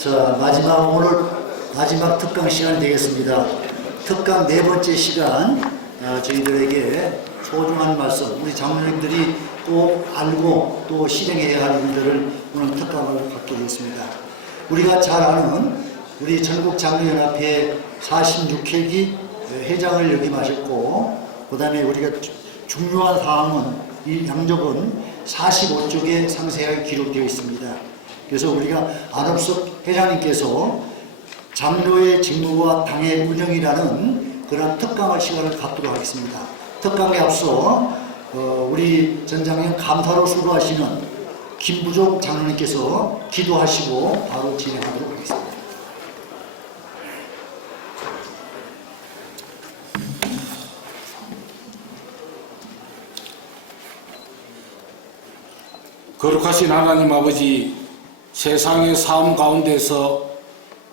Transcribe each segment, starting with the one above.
자, 오늘 마지막 특강 시간이 되겠습니다. 특강 네 번째 시간, 저희들에게 소중한 말씀, 우리 장로님들이 꼭 알고 또 실행해야 할 일들을 오늘 특강을 갖게 되었습니다. 우리가 잘 아는 우리 전국장로연합회 46회기 회장을 역임하셨고, 그 다음에 우리가 중요한 사항은 이 양적은 45쪽에 상세하게 기록되어 있습니다. 그래서 우리가 안업석 회장님께서 장로의 직무와 당의 운영이라는 그런 특강을 시간을 갖도록 하겠습니다. 특강에 앞서 우리 전장년 감사로 수고하시는 김부족 장로님께서 기도하시고 바로 진행하도록 하겠습니다. 거룩하신 하나님 아버지, 세상의 삶 가운데서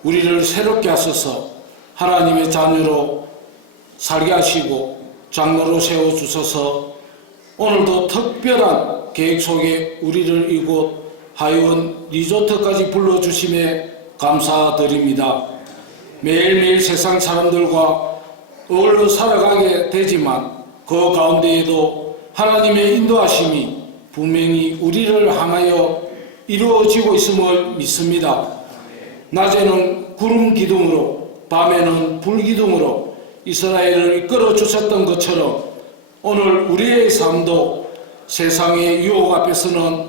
우리를 새롭게 하셔서 하나님의 자녀로 살게 하시고 장로로 세워주셔서 오늘도 특별한 계획 속에 우리를 이곳 하이원 리조트까지 불러주심에 감사드립니다. 매일매일 세상 사람들과 어울려 살아가게 되지만 그 가운데에도 하나님의 인도하심이 분명히 우리를 향하여 이루어지고 있음을 믿습니다. 낮에는 구름 기둥으로 밤에는 불 기둥으로 이스라엘을 이끌어 주셨던 것처럼 오늘 우리의 삶도 세상의 유혹 앞에서는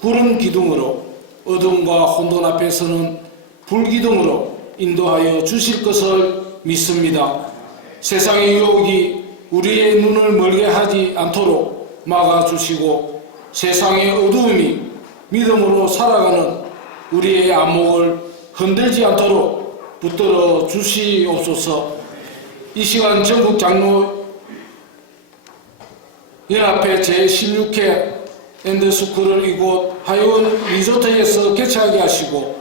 구름 기둥으로, 어둠과 혼돈 앞에서는 불 기둥으로 인도하여 주실 것을 믿습니다. 세상의 유혹이 우리의 눈을 멀게 하지 않도록 막아주시고 세상의 어두움이 믿음으로 살아가는 우리의 안목을 흔들지 않도록 붙들어 주시옵소서. 이 시간 전국 장로 연합회 제16회 엔드스쿨을 이곳 하이원 리조트에서 개최하게 하시고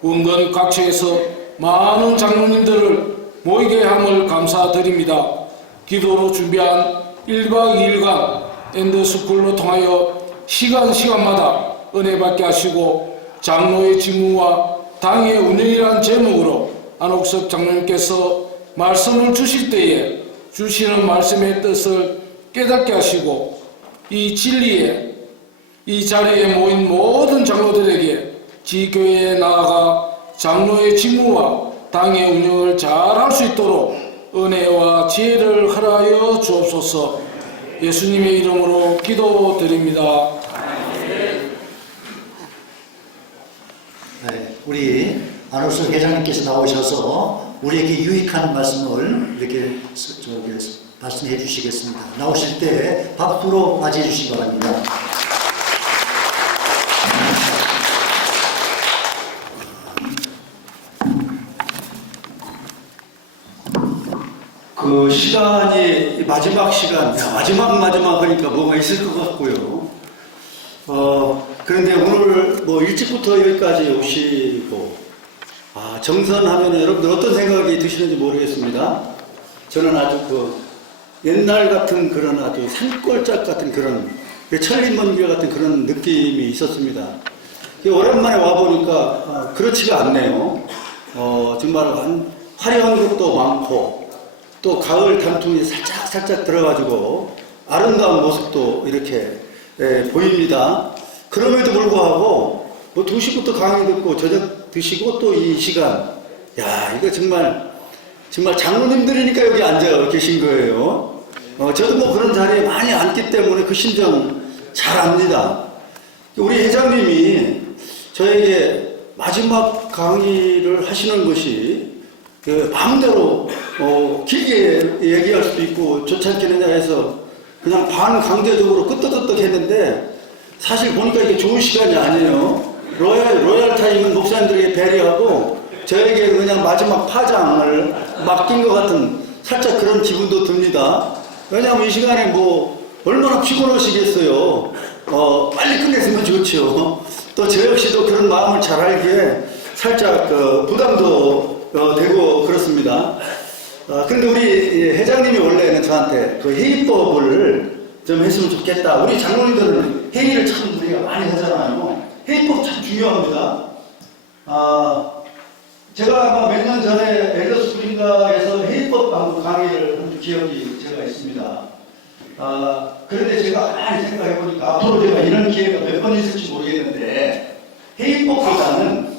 원건 각처에서 많은 장로님들을 모이게 함을 감사드립니다. 기도로 준비한 1박 2일간 엔드스쿨로 통하여 시간마다 은혜 받게 하시고 장로의 직무와 당의 운영이란 제목으로 안옥섭 장로님께서 말씀을 주실 때에 주시는 말씀의 뜻을 깨닫게 하시고 이 진리에 이 자리에 모인 모든 장로들에게 지교회에 나아가 장로의 직무와 당의 운영을 잘 할 수 있도록 은혜와 지혜를 허락하여 주옵소서. 예수님의 이름으로 기도드립니다. 네, 우리 안옥섭 회장님께서 나오셔서 우리에게 유익한 말씀을 이렇게 말씀해 주시겠습니다. 나오실 때 박수로 맞이해 주시기 바랍니다. 그 시간이 마지막 시간, 마지막 하니까 뭐가 있을 것 같고요. 그런데 오늘 뭐 일찍부터 여기까지 오시고, 정선하면 여러분들 어떤 생각이 드시는지 모르겠습니다. 저는 아주 옛날 같은 그런 아주 산골짝 같은 그런 천리먼길 같은 그런 느낌이 있었습니다. 오랜만에 와보니까 그렇지가 않네요. 정말 화려한 것도 많고, 또 가을 단풍이 살짝 들어가지고 아름다운 모습도 이렇게 보입니다. 그럼에도 불구하고 뭐 2시부터 강의 듣고 저녁 드시고 또 이 시간, 이거 정말 장로님들이니까 여기 앉아 계신 거예요. 저도 뭐 그런 자리에 많이 앉기 때문에 그 심정 잘 압니다. 우리 회장님이 저에게 마지막 강의를 하시는 것이 마음대로 길게 얘기할 수도 있고 좋지 않겠느냐 해서 그냥 반강제적으로 끄떡끄떡 했는데, 사실 보니까 이게 좋은 시간이 아니에요. 로얄 타임은 목사님들에게 배려하고 저에게 그냥 마지막 파장을 맡긴 것 같은 살짝 그런 기분도 듭니다. 왜냐하면 이 시간에 뭐 얼마나 피곤하시겠어요. 빨리 끝냈으면 좋죠. 또 저 역시도 그런 마음을 잘 알기에 살짝 부담도 되고 그렇습니다. 근데 우리 회장님이 원래는 저한테 그 회의법을 좀 했으면 좋겠다. 우리 장로님들은 회의를 참 우리가 많이 하잖아요. 회의법 참 중요합니다. 제가 아마 몇 년 전에 엘더스프링가에서 해입법 방법 강의를 한 기억이 제가 있습니다. 그런데 제가 가만히 생각해 보니까 앞으로 제가 이런 기회가 몇 번 있을지 모르겠는데 해입법보다는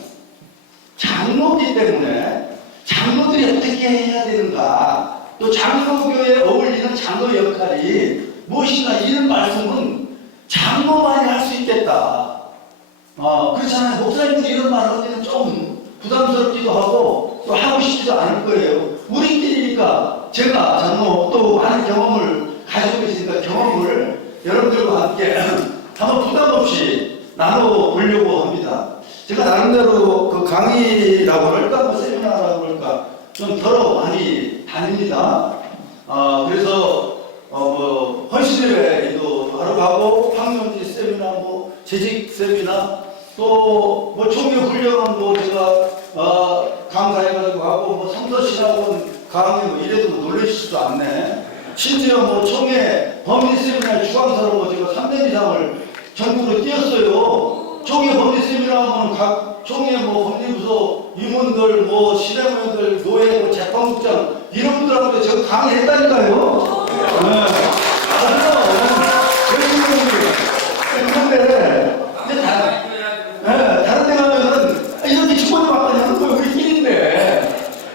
장로기 때문에 장로들이 어떻게 해야 되는가, 또 장로교에 어울리는 장로 역할이 무엇인가, 이런 말씀은 장로만이 할 수 있겠다. 그렇잖아요. 목사님들이 이런 말을 하기는 좀 부담스럽기도 하고 또 하고 싶지도 않을 거예요. 우리끼리니까 제가 장로 또 많은 경험을 가지고 계시니까 경험을 여러분들과 함께 한번 부담 없이 나눠보려고 합니다. 제가 나름대로 그 강의라고 할까, 뭐 세미나라고 할까, 좀 덜어 많이 다닙니다. 그래서 뭐 헌신대회도 하러 가고, 황명지 세미나, 뭐 재직 세미나, 또 뭐 총회 훈련은 뭐 제가 강사해가지고 하고, 뭐 성서신학원 강의 뭐 이래도 놀라시지도 않네. 심지어 뭐 총회 법리 세미나 주강사로 뭐 제가 3년 이상을 전국으로 뛰었어요. 총회 법리 세미나하면 각 총회 뭐 법리부서 임원들, 뭐 시대의원들, 노예, 뭐 재판국장 이런 분들하고 제가 강의했다니까요. 그런데 이제 다른 데 가면은 이렇게 직원이 왔더니 하는 거예요. 우리끼리인데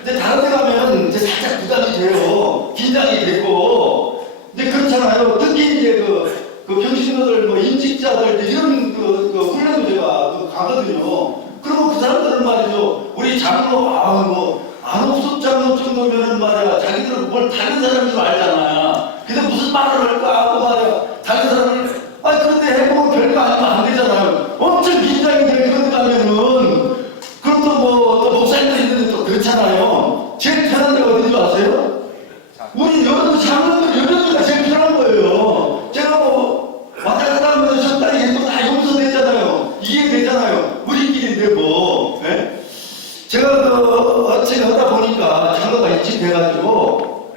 이제 다른 데 가면 이제 살짝 부담이 돼요. 긴장이 되고. 이제 그렇잖아요. 특히 이제 그 병신들, 뭐 임직자들 이런 그 훈련도 제가 가거든요. 그리고 그 사람들은 말이죠, 우리 장로 뭐 안옥섭 장로 정도면은 말이야, 자기들은 뭘 다른 사람인 줄 알잖아. 근데 무슨 말을 할까 하고 말이야, 다른 사람을 그런데 해보면 별거 아니면 안 되잖아요. 엄청 긴장이 되는 그런 데 가면은, 그럼 또 목사님들 있는데 또 그렇잖아요. 제일 편한 데가 어딘 줄 아세요? 우리 여러분 장로들 여러분가 제일 편한 거예요. 제가 뭐 왔다 갔다 하면서 적당히 해도 다 용서되잖아요. 이해되잖아요. 우리끼리인데 뭐. 예? 제가 어떻게 하다 보니까 장로가 일찍 돼가지고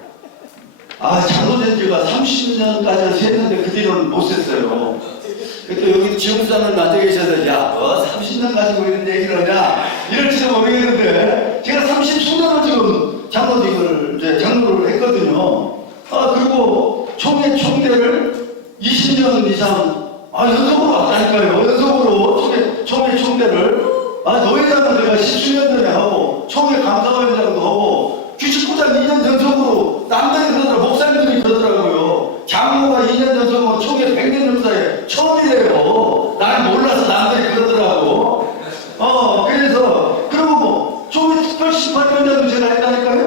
장로된 지가 30년까지 셌는데 그 뒤로는 못 셌어요. 또 여기 지용수장을 만들어 계셔서 너 30년 가지고 이런 얘기를 하냐 이럴지도 모르겠는데, 제가 30수년을 지금 장로직을 이제 장로를 했거든요. 그리고 총회를 20년 이상 연속으로 왔다니까요. 연속으로 총회를 노회장은 제가 10수년 전에 하고, 총회 감사위원장도 하고, 규칙부장 2년 연속으로, 남들이 그러더라고요. 목사님들이 그러더라고요. 장로가 2년 연속으로 총회 100년 역사에 처음이래요. 나는 몰라서 남들이 그러더라고. 그리고 뭐 총회 특별심판위원장도 제가 했다니까요.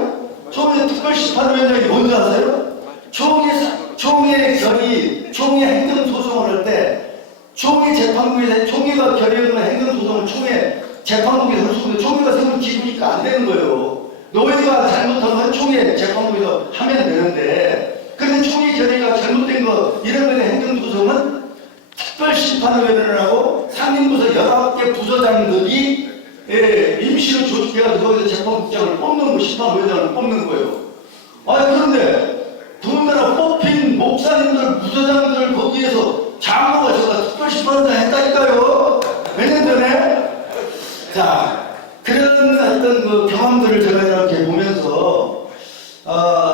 총회 특별심판위원장이 뭔지 아세요? 총회 결의, 총회 행정소송을 할 때, 총회 재판국에서 총회가 결의하는 행정소송을 총회 재판국에서 할 수 있는데, 총회가 세운 기구니까 안 되는 거예요. 노회가 잘못하면 총회 재판국에서 하면 되는데, 그런데 총회 결의가 잘못된 거 이런 거에 대한 행정소송은 특별심판위원회를 하고 상임부서 11개 부서장들이 임시로 조직해가지고 거기서 재판국장을 뽑는 거, 심판위원장을 뽑는 거예요. 그런데 더군다나 뽑힌 목사님들, 부서장들 거기에서 장로가 제가 특별심판위원장 했다니까요. 몇 년 전에. 자, 그런 어떤 그 경험들을 제가 이렇게 보면서,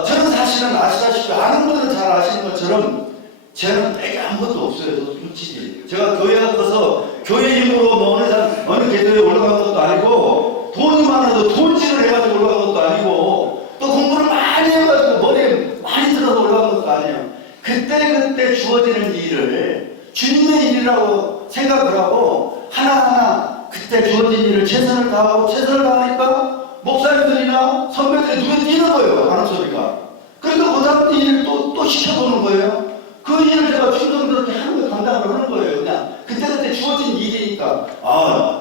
저는 사실은 아시다시피 아는 분들은 잘 아시는 것처럼 저는 되게 아무것도 없어요. 솔직히. 제가 교회 가서 교회 힘으로 뭐 어느 계도에 올라간 것도 아니고, 돈이 많아도 돈질을 해가지고 올라간 것도 아니고, 또 공부를 많이 해가지고 머리에 많이 들어서 올라간 것도 아니에요. 그때 주어지는 일을 주님의 일이라고 생각을 하고 하나하나 그때 주어진 일을 최선을 다하니까 목사님들이나 선배들이 눈에 띄는 거예요. 하는 소리가. 그러니까 그 다음 일을 또 시켜보는 거예요. 그 일을 제가 충동 그렇게 하는 거 감당을 하는 거예요. 그냥 그때 주어진 일이니까,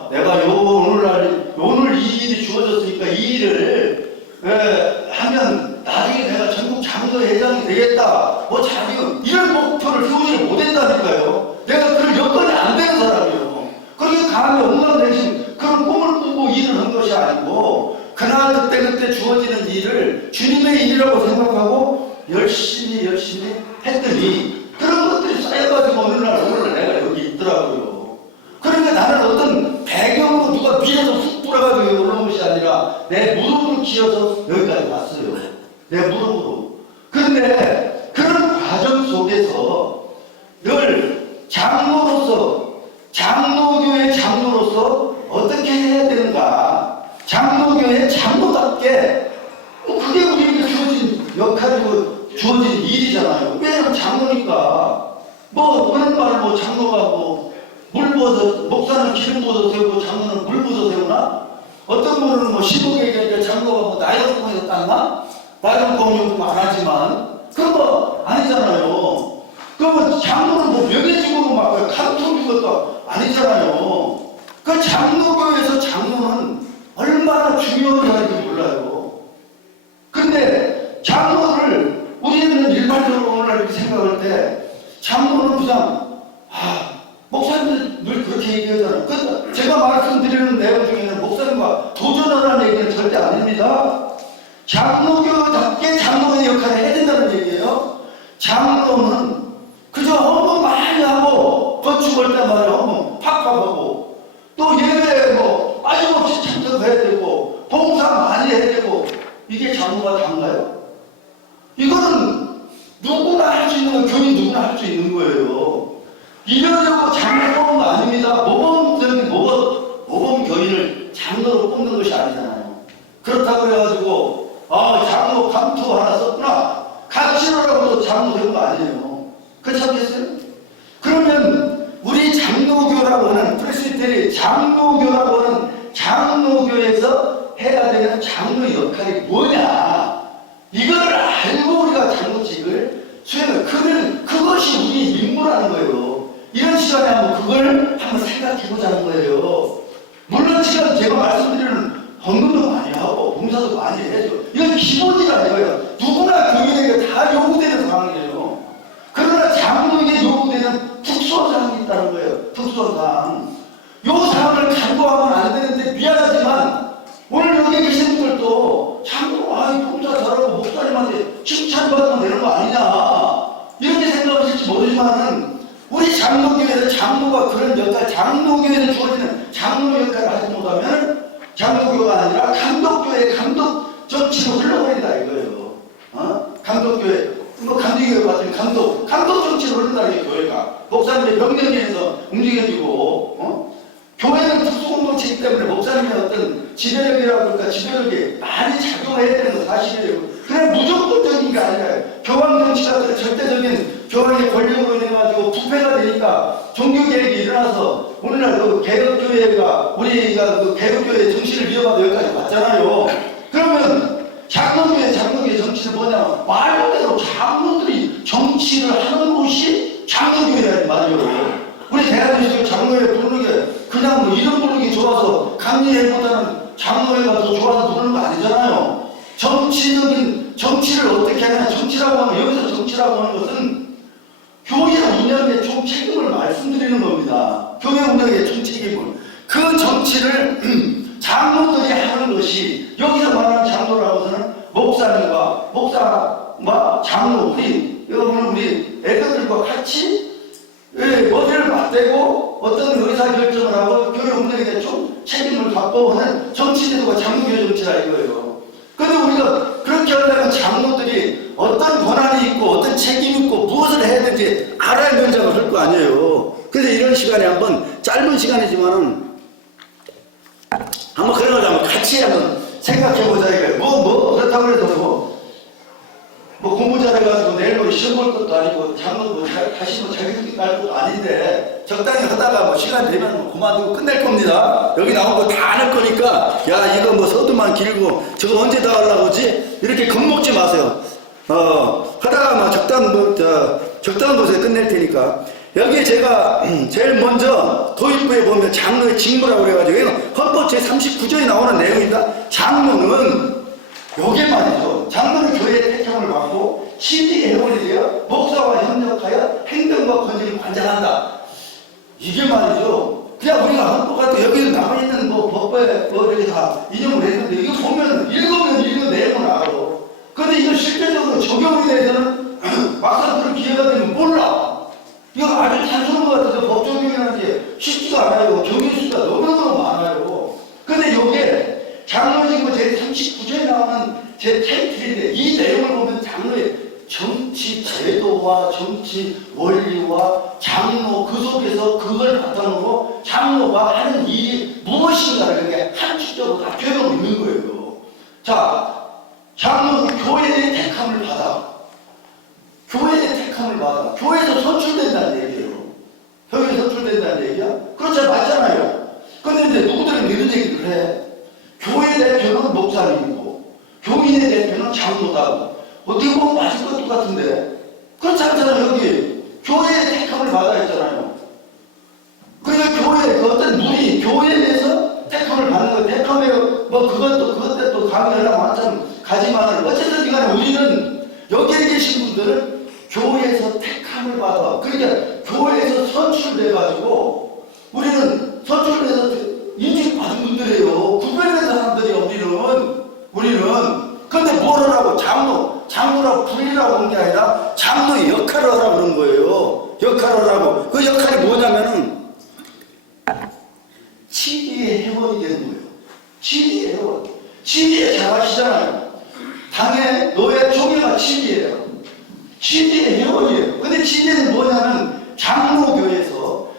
내가 오늘 이 일이 주어졌으니까 이 일을 하면 나중에 내가 전국 장로회장이 되겠다, 뭐 이런 목표를 세우지 못했다니까요. 내가 그런 여건이 안 되는 사람이에요. 그러니까 감히 엉망대신 그런 꿈을 꾸고 일을 한 것이 아니고, 그날 그때 주어지는 일을 주님의 일이라고 생각하고 열심히 했더니 그런 것들이 쌓여가지고 내 무릎을 기어서 여기까지 왔어요. 내 무릎으로. 그런데 그런 과정 속에서 늘 장로로서, 장로교의 장로로서 어떻게 해야 되는가, 장로교의 장로답게, 그게 우리에게 주어진 역할이고 주어진 일이잖아요. 왜냐면 장로니까. 그런 말, 장로가 물 부어서, 목사는 기름 부어서 세우고 장로는 물 부어서 세우나? 어떤 분은 15개 얘기하니까 장로가 나이로공에서 땄나? 나이로공 요금 안 하지만, 그런 거 아니잖아요. 그러면 장로는 명예직으로 막 간통 준 것도 아니잖아요. 그 장로교에서 장로는 얼마나 중요한 자리인지 몰라요. 근데 장로를 우리는 일반적으로 오늘 이렇게 생각할 때 장로는 그냥 목사님들 늘 그렇게 얘기하잖아요. 제가 말씀드리는 내용 중에는 목사님과 도전하라는 얘기는 절대 아닙니다. 장로교답게 장로의 역할을 해야 된다는 얘기예요. 장로는 그저 헌금 많이 하고 건축할 때마다 헌금 팍팍 하고 또 예배 빠짐없이 참석해야 되고 봉사 많이 해야 되고 이게 장로가 다인가요? 이거는 누구나 할 수 있는 거, 교인 누구나 할 수 있는 거예요. 이러려고 장로 뽑은 거 아닙니다. 모범 교인을 장로로 뽑는 것이 아니잖아요. 그렇다고 그래가지고 장로 감투 하나 썼구나, 가치로라고 장로 된 거 아니에요. 그렇겠어요? 그러면 우리 장로교라고 하는 프레스비테리 장로교라고 하는 장로교에서 해야 되는 장로 역할이 뭐냐, 이걸 알고 우리가 장로직을 수행을, 그것이 우리 임무라는 거예요. 이런 시간에 한번 생각해보자는 거예요. 물론 지금 제가 말씀드리는 헌금도 많이 하고 봉사도 많이 해야죠. 이건 기본이라 이거예요. 누구나 교인에게 다 요구되는 상황이에요. 그러나 장로에게 요구되는 특수한 사항이 있다는 거예요. 특수한 사항. 요 사항을 간과하면 안 되는데, 미안하지만 오늘 여기 계신 분들도 장로, 봉사 잘하고 목사님한테 칭찬받으면 되는 거 아니냐, 이렇게 생각하실지 모르지만은 우리 장로교회에서 장로가 그런 역할, 장로교회에서 주어지는 장로 역할을 하지 못하면 장로교가 아니라 감독교회, 감독 정치로 흘러버린다 이거예요. 감독교회, 감리교회 같은 감독 정치로 흐른다는 게 교회가. 목사님의 명령에서 움직여지고, 교회는 특수공동체이기 때문에 목사님의 어떤 지배력이라고 할까, 지배력이 많이 작용해야 되는 건 사실이에요. 그냥 무조건적인 게 아니라 교황 정치가 절대적인 교황의 권력으로 인해가지고 부패가 되니까 종교개혁이 일어나서 오늘날 개혁교회가, 우리가 개혁교회의 정신을 이어가도 여기까지 왔잖아요. 그러면 장로교회 정치는 뭐냐면 말 그대로 장로들이 정치를 하는 곳이 장로교회란 말이에요. 우리 대한민국 장로회 부르는 게 그냥 이름 부르기 좋아서 강리회보다는 장로회가 더 좋아서 부르는 거 아니잖아요. 정치적인 정치를 어떻게 하냐, 정치라고 하면, 여기서 정치라고 하는 것은 교회 운영의 총 책임을 말씀드리는 겁니다. 교회 운영의 총 책임을. 그 정치를 장로들이 하는 것이, 여기서 말하는 장로라고서는 목사님과 장로, 우리 애들과 같이 머리를 맞대고 어떤 의사결정을 하고 교회 운영에 대한 총 책임을 갖고 하는 정치제도가 장로교회 정치라 이거예요. 그런데 우리가 그렇게 하려면 장로들이 어떤 권한이 있고 어떤 책임이 있고 무엇을 해야 되는지 알아야 면장을 할 거 아니에요. 그래서 이런 시간에 한번, 짧은 시간이지만은 한번 그런 걸 한번 같이 한번 생각해보자 이거예요. 그렇다고 해도 공부 잘해가지고 내일 시험 볼 것도 아니고 장로 다시 자격증 딸 것도 아닌데 적당히 하다가 시간 되면 그만두고 끝낼 겁니다. 여기 나온 거 다 안 할 거니까, 야 이거 서두만 길고 저거 언제 다 하려고 하지? 이렇게 겁먹지 마세요. 하다가 적당한 곳에 끝낼 테니까. 여기에 제가 제일 먼저 도입부에 보면 장로의 직무라고 그래가지고 헌법 제39조에 나오는 내용입니다. 장로는 요게 말이죠. 장로는 교회의 택함을 받고 신직에 해올리려 목사와 협력하여 행정과 권직을 관장한다. 이게 말이죠. 그냥 우리가 헌법 같은 여기 남아있는 법에 이렇게 다 인용을 했는데, 이거 보면 읽으면 내용을 알아. 근데 이거 실제적으로 적용에 대해서는 막상 그런 기회가 되면 몰라. 이거 아주 단순한 것 같아서 법 적용이라는 게 쉽지가 않아요. 적용 수가 너무너무 많아요. 근데 요게 장로직무 제3 된다는 얘기야? 그렇지 맞잖아요. 근데 이제 누구들은 이런 얘기를 해. 교회 대표는 목사님이고 교인의 대표는 장로다. 어떻게 보면 맞을 것 같은데 그렇지 않잖아요. 여기 교회의 택함을 받아야 했잖아요. 그러니까 교회 그 어떤 무리 교회에 대해서 택함을 받는 거 택함에 뭐 그것 때 또 강의하려고 한참 가지만 어쨌든 간에 우리는 여기에 계신 분들은 교회에서 택함을 받아. 그러니까 교회에서 선출돼가지고 우리는 선출돼서 인식받은 분들이에요. 구별된 사람들이에요. 우리는 근데 뭘 하라고 장로라고 불리라고 한 게 아니라 장로의 역할을 하라고 그런 거예요. 역할을 하라고. 그 역할이 뭐냐면은 치리의 회원이 되는 거예요. 치리의 회원. 치리에 잘 아시잖아요. 당의 노예 총회가 치리예요. 치리의 회원이에요. 근데 치리는 뭐냐면 장로교에서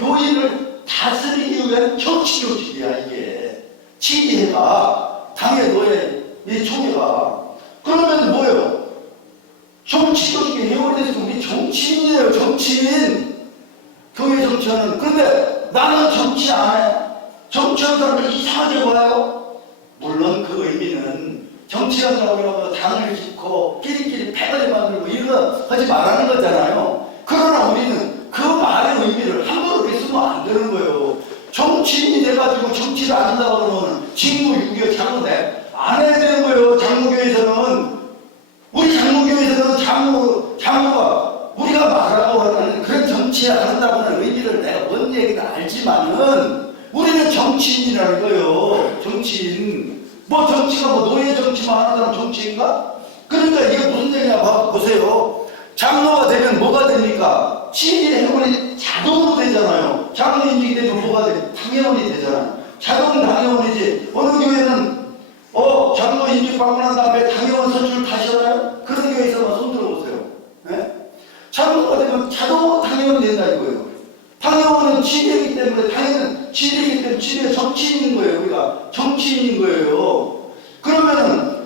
교인을 다스리기 위한 정치 조직이야 이게. 치리회가 당의 노예 이 총회가. 그러면 뭐예요? 정치 조직의 회원이 돼서 우리 정치인이에요. 정치인. 교회 정치하는. 그런데 나는 정치 안 해. 정치하는 사람들 이상하게 봐요. 물론 그 의미는 정치하느라고 하면 당을 짓고 끼리끼리 패거리 만들고 이런 거 하지 말라는 거잖아요. 그러나 우리는 그 말의 의미를 함부로 그렇게 쓰면 안 되는 거예요. 정치인이 돼가지고 정치를 안 한다고 그러면 직무 유기에 장로네 안 해야 되는 거예요. 장로교에서는 우리 장로교에서는 장로가 우리가 말하고 하는 그런 정치 안 한다고 하는 의미를 내가 뭔 얘기는 알지만은 우리는 정치인이라는 거예요. 정치인. 뭐 정치가 뭐 노예 정치만 하는 사람 정치인가? 그러니까 이게 무슨 얘기냐 보세요. 장로가 되면 뭐가 됩니까? 치리의 회원이 자동으로 되잖아요. 장로인직이 되면 뭐가 돼? 당회원이 되잖아요. 자동 당회원이지. 어느 교회는 장로인직 방문한 다음에 당회원 선출 다시 하나요? 그런 교회에서만 손 들어보세요. 네? 장로가 되면 자동으로 당회원이 된다 이거예요. 당회원은 치리이기 때문에 당연은 치리이기 때문에 치리의 정치인인 거예요. 우리가 정치인인 거예요. 그러면은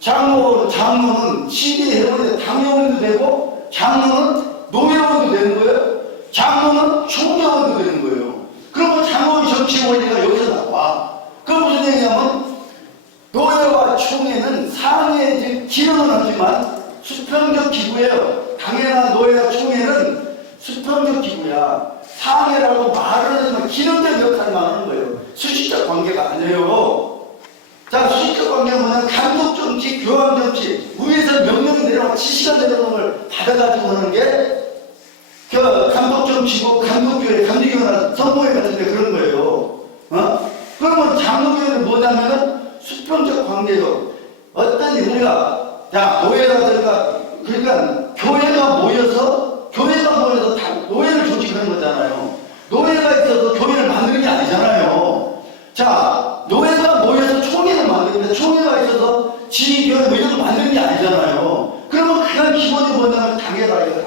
장로는 치리의 회원이 당회원도 되고 장로는 노회원도 되는 거예요. 장로는 총회원도 되는 거예요. 그러면 장로의 정치 원리가 여기서 나와. 그럼 무슨 얘기냐면 노회와 총회는 상해 기능은 하지만 수평적 기구예요. 당회나 노회나 총회는 수평적 기구야. 상해라고 말을 하지만 기능적 역할만 하는 거예요. 수식적 관계가 아니에요. 자, 수식적 관계는 뭐냐? 감독 정치, 교황 정치, 위에서 명령이 내려오고 지시가 내려오는 걸 받아가지고 하는 게 감독 정치고 감독교회, 감리교회나 성모회 같은 데 그런 거예요. 그러면 장로교회는 뭐냐면은 수평적 관계요. 어떤 우리가 노예라든가 그러니까 교회가 모여서 노예를 조직하는 거잖아요. 노예가 있어서 교회를 만드는 게 아니잖아요. 자, 노예가 모여서 총회를 만드는데 총회가 있어서 지휘교회 뭐 이런 거 만드는 게 아니잖아요. 그러면 가장 기본이 뭐냐면 당회라 이거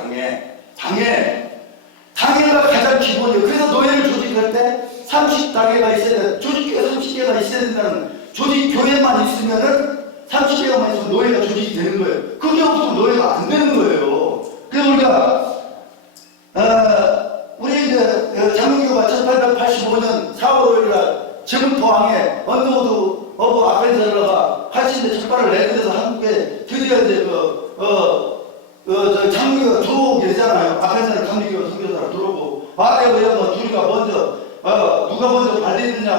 당회가 가장 기본이에요. 그래서 노예를 조직할 때 30당회가 있어야 돼. 조직교회 30개가 있어야 된다는 조직교회만 있으면은 30개가만 있으면 노예가 조직이 되는 거예요. 그게 없으면 노예가 안 되는 거예요. 그래서 우리가 우리 장로교가 1885년 4월 5일날 제문포항에 언더우드 어브 아펜셀러가 80대 첫발을 내딛어서 한국에 드디어 이제 장로교가 들어오게 되잖아요. 아펜셀러 감리교가 선교사로 들어오고 말에 의하면 둘이가 먼저 누가 먼저 발디느냐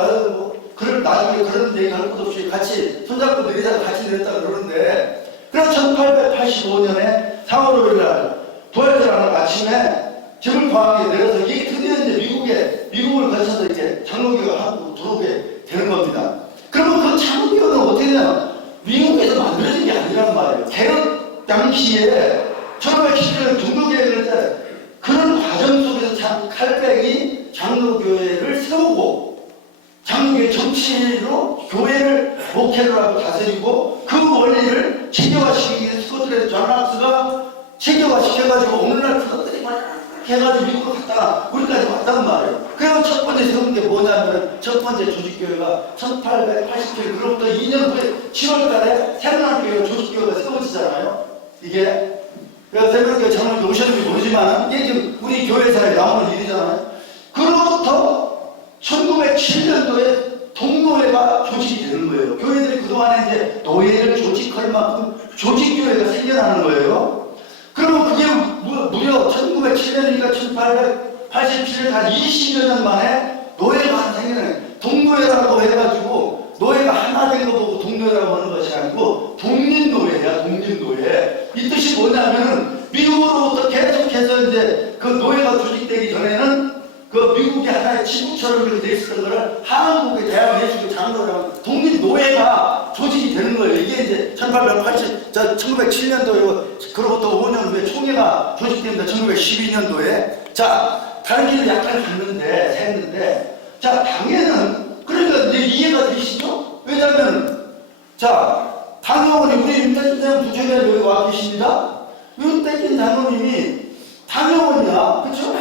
그럴 나중에 그런 얘기 할 것 없이 같이 손잡고 내리다가 같이 내렸다 그러는데 그래서 1885년에 4월 5일날 부활절하는 아침에 제물포항에 내려서 이게 드디어 이제 미국을 거쳐서 이제 장로교가 한국으로 들어오게 되는 겁니다. 그러면 그 장로교는 어떻게 되냐? 미국에서 만들어진 게 아니란 말이에요. 개혁 당시에 1917년 종교개혁을 때 그런 과정 속에서 칼뱅이 장로교회를 세우고 장로교회 정치로 교회를 목회를 하고 다스리고 그 원리를 체계화시키기 위해 스코틀랜드 존 락스가 체계화시켜가지고 오늘날 그것들이 막 해가지고 미국으로 갔다가 우리까지 왔단 말이에요. 그럼 첫 번째 세운 게 뭐냐면 첫 번째 조직교회가 1887 그로부터 2년 후에 7월 달에 새로운 교회가 조직교회가 세워지잖아요. 이게 때문에 장로님 오셨는지 모르지만 이게 지금 우리 교회사에 나오는 일이잖아요. 그로부터 1907년도에 동노회가 조직이 되는 거예요. 교회들이 그동안에 이제 노예를 조직할 만큼 조직교회가 생겨나는 거예요. 그러면 그게 무려 1907년이니까 1887년 한 20여 년 만에 노예가 하나 생겨나요. 동노회라고 해가지고 노예가 하나 된 거 보고 동노회라고 하는 것이 아니고 독립노예야, 독립노예. 이 뜻이 뭐냐면은 미국으로부터 계속해서 이제 그 노예가 조직되기 전에는 그 미국이 하나의 지구처럼 이렇게 돼 있었던 거를 한국의 대한민국의 장로라고 독립노예가 조직이 되는 거예요. 이게 이제 1907년도에 그로부터 5년 후에 총회가 조직됩니다. 1912년도에. 자, 다른 길을 약간 갔는데, 자, 당에는, 그러니까 이제 이해가 되시죠? 왜냐면, 자, 당의원이 우리 윤택진 부총장님 여기 와 계십니다. 윤택진 장로님이 당의원이야. 그쵸?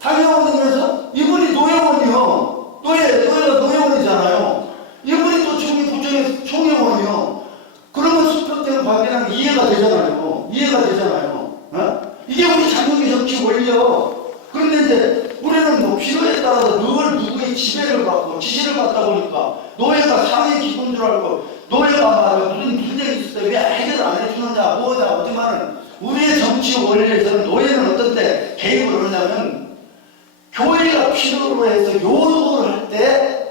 당의원이면서 이분이 노예원이요. 노예가 노예원이잖아요. 이분이 또 부총의 총회원이요. 그러면 수평적인 관계랑 이해가 되잖아요. 어? 이게 우리 장로교 정치 원리요. 그런데 이제 우리는 뭐 필요에 따라서 늘 누구의 지배를 받고 지시를 받다 보니까 노예가 상위 기본 줄 알고 노예가 말이야 무슨 분쟁이 있을 때 왜 해결을 안 해주느냐 뭐냐 하지만은 우리의 정치 원리에서는 노예는 어떤 때 개입을 하냐면 교회가 필요로 해서 요구를 할 때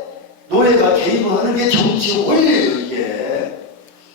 노예가 개입을 하는 게 정치 원리예요. 이게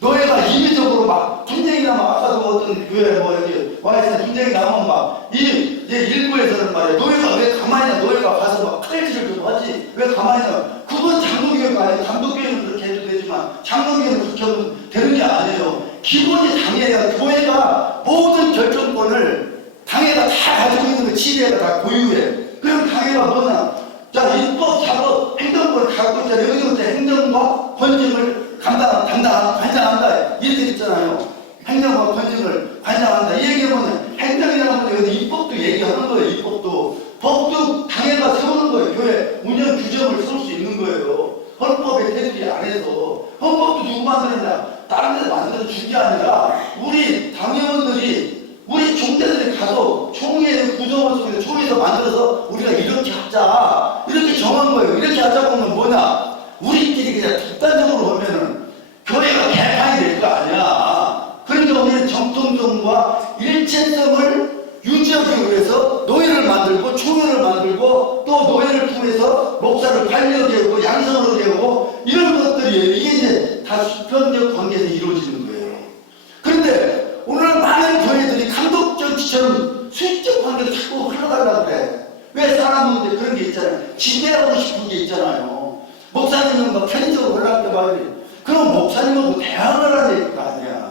노예가 임의적으로 막 분쟁이 나면 아까도 어떤 교회 뭐 여기 와있는 분쟁이 나면 막 이제 일부에서는 말이야 노예가 왜 가만히 있냐 노예가 가서 막 칼질을 좀 하지 왜 가만히 있냐 그건 장로교회가 아니에요. 감독교회는 그렇게 해도 되지만 장로교회는 그렇게 하면 되는 게 아니에요. 기본이 당회가 교회가 모든 결정권을 당회가 다 가지고 있는 거 지배가 다 고유해. 그럼 당회가 뭐냐 자 입법, 작업, 행정권을 갖고 있잖아요. 여기서 행정과 권증을 관장한다 이렇게 있잖아요. 행정과 권증을 관장한다 이 얘기하면 행정이라는 건 여기 입법도 얘기하는 거예요. 입법도 법도 당회가 세우는 거예요. 교회 운영 규정을 세울 수 있는 거예요. 헌법의 테두리 안에서 헌법도 누구 만드느냐 다른 데서 만들어 준 게 아니라 우리 당회원들이 우리 총대들이 가서 총회의 구성원 속에서 총회에서 만들어서 우리가 이렇게 하자 이렇게 정한 거예요. 이렇게 하자고 하면 뭐냐 우리끼리 그냥 극단적으로 보면은 교회가 개판이 될 거 아니야. 그러니까 우리는 정통성과 일체성을 유지하기 위해서 노예를 만들고 총회를 만들고 또 노예를 통해서 목사를 관리하고 양성을 하고 이런 것들이 이게 이제 다 수평적 관계에서 이루어지는 거예요. 그런데 오늘 많은 교회들이 감독정치처럼 수익적 관계를 자꾸 흘러가려고 그래. 왜 사람은 그런 게 있잖아요. 지배하고 싶은 게 있잖아요. 목사님은 막 편의적으로 올라갈 때 말이야. 그럼 목사님하고 대화를 하는 거 아니야.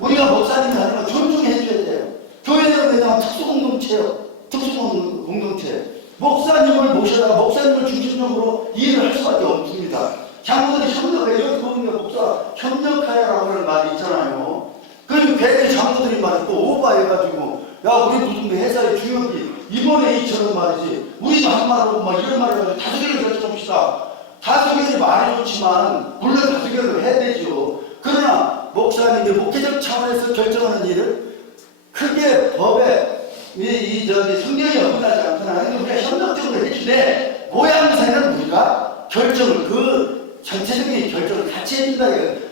우리가 목사님이 하는 거 존중해줘야 돼요. 교회는 그냥 특수공동체예요. 특수공동체. 목사님을 모셔다가 목사님을 중심적으로 일을 할 수밖에 없습니다. 장로들이 협력해. 여기 보면 목사 협력하여라고 하는 말이 있잖아요. 그리고 괜히 장로들이 말이 또 오버해가지고 야 우리 무슨 회사의 주역이 이번에 이처럼 말이지 우리도 한 말하고 막 이런 말을 해가지고 다수결을 결정합시다. 다수결이 말이 좋지만 물론 다수결을 해야 되죠. 그러나 목사님이 목회적 차원에서 결정하는 일을 크게 법에 성경이 어긋나지 않거나 우리가 협력적으로 해주되 모양새는 우리가 결정을 그 전체적인 결정을 같이 해준다.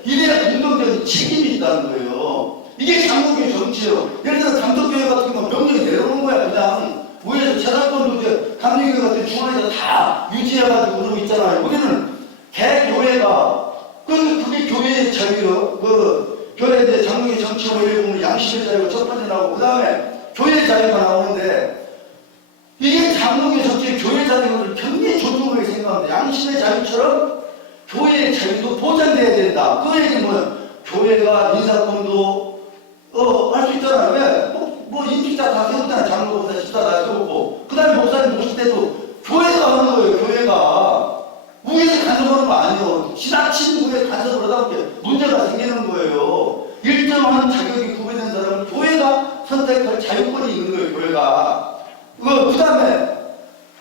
이래야 공동적인 책임이 있다는 거예요. 이게 장로교회 정치예요. 예를 들어 감독교회 같은 거 명령이 내려오는 거야. 그냥 위에서 재산권도 이제 감리교회 같은 중앙에서 다 유지해가지고 그러고 있잖아요. 우리는 개교회가 그게 교회의 자유요. 그 교회 이제 장로교회 정치 원리 보면 양심의 자유가 첫 번째 나오고 그 다음에 교회 자유가 나오는데 이게 장로교회 정치의 교회 자유를 굉장히 존중하게 생각합니다. 양심의 자유처럼 교회의 자유도 보장돼야 된다. 그 얘기는 뭐예요? 교회가 인사권도 할 수 있잖아요. 왜? 뭐 인직자 다 세웠잖아요. 장로, 목사, 집사 다 세우고 그 다음에 목사님 모실 때도 교회가 하는 거예요. 교회가 위에서 간섭하는 거 아니에요. 지나친 후에 간섭을 하다 보니 문제가 생기는 거예요. 일정한 자격이 구별된 사람은 교회가 선택할 자유권이 있는 거예요. 교회가 그 다음에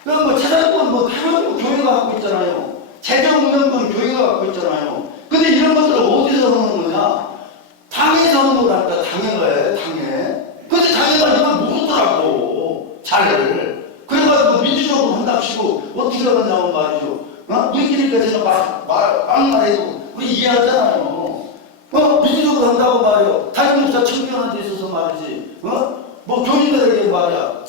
뭐 재산권 뭐 당연히 교회가 갖고 있잖아요. 재정 운영권 교회가 갖고 있잖아요. 근데 이런 것들을 어디서 하는 거냐? 당에서 하는 거라니까. 당회가 해. 당회. 근데 당연히 이걸 모르더라고. 잘. 그래가지고 민주적으로 한답시고 어떻게 하냐고 말이죠. 우리끼리가 제가 막말해도 우리 이해하잖아요. 민주적으로 한다고 말이요. 담임 목사 청년한테 있어서 말이지. 뭐 교인들에게 말이야.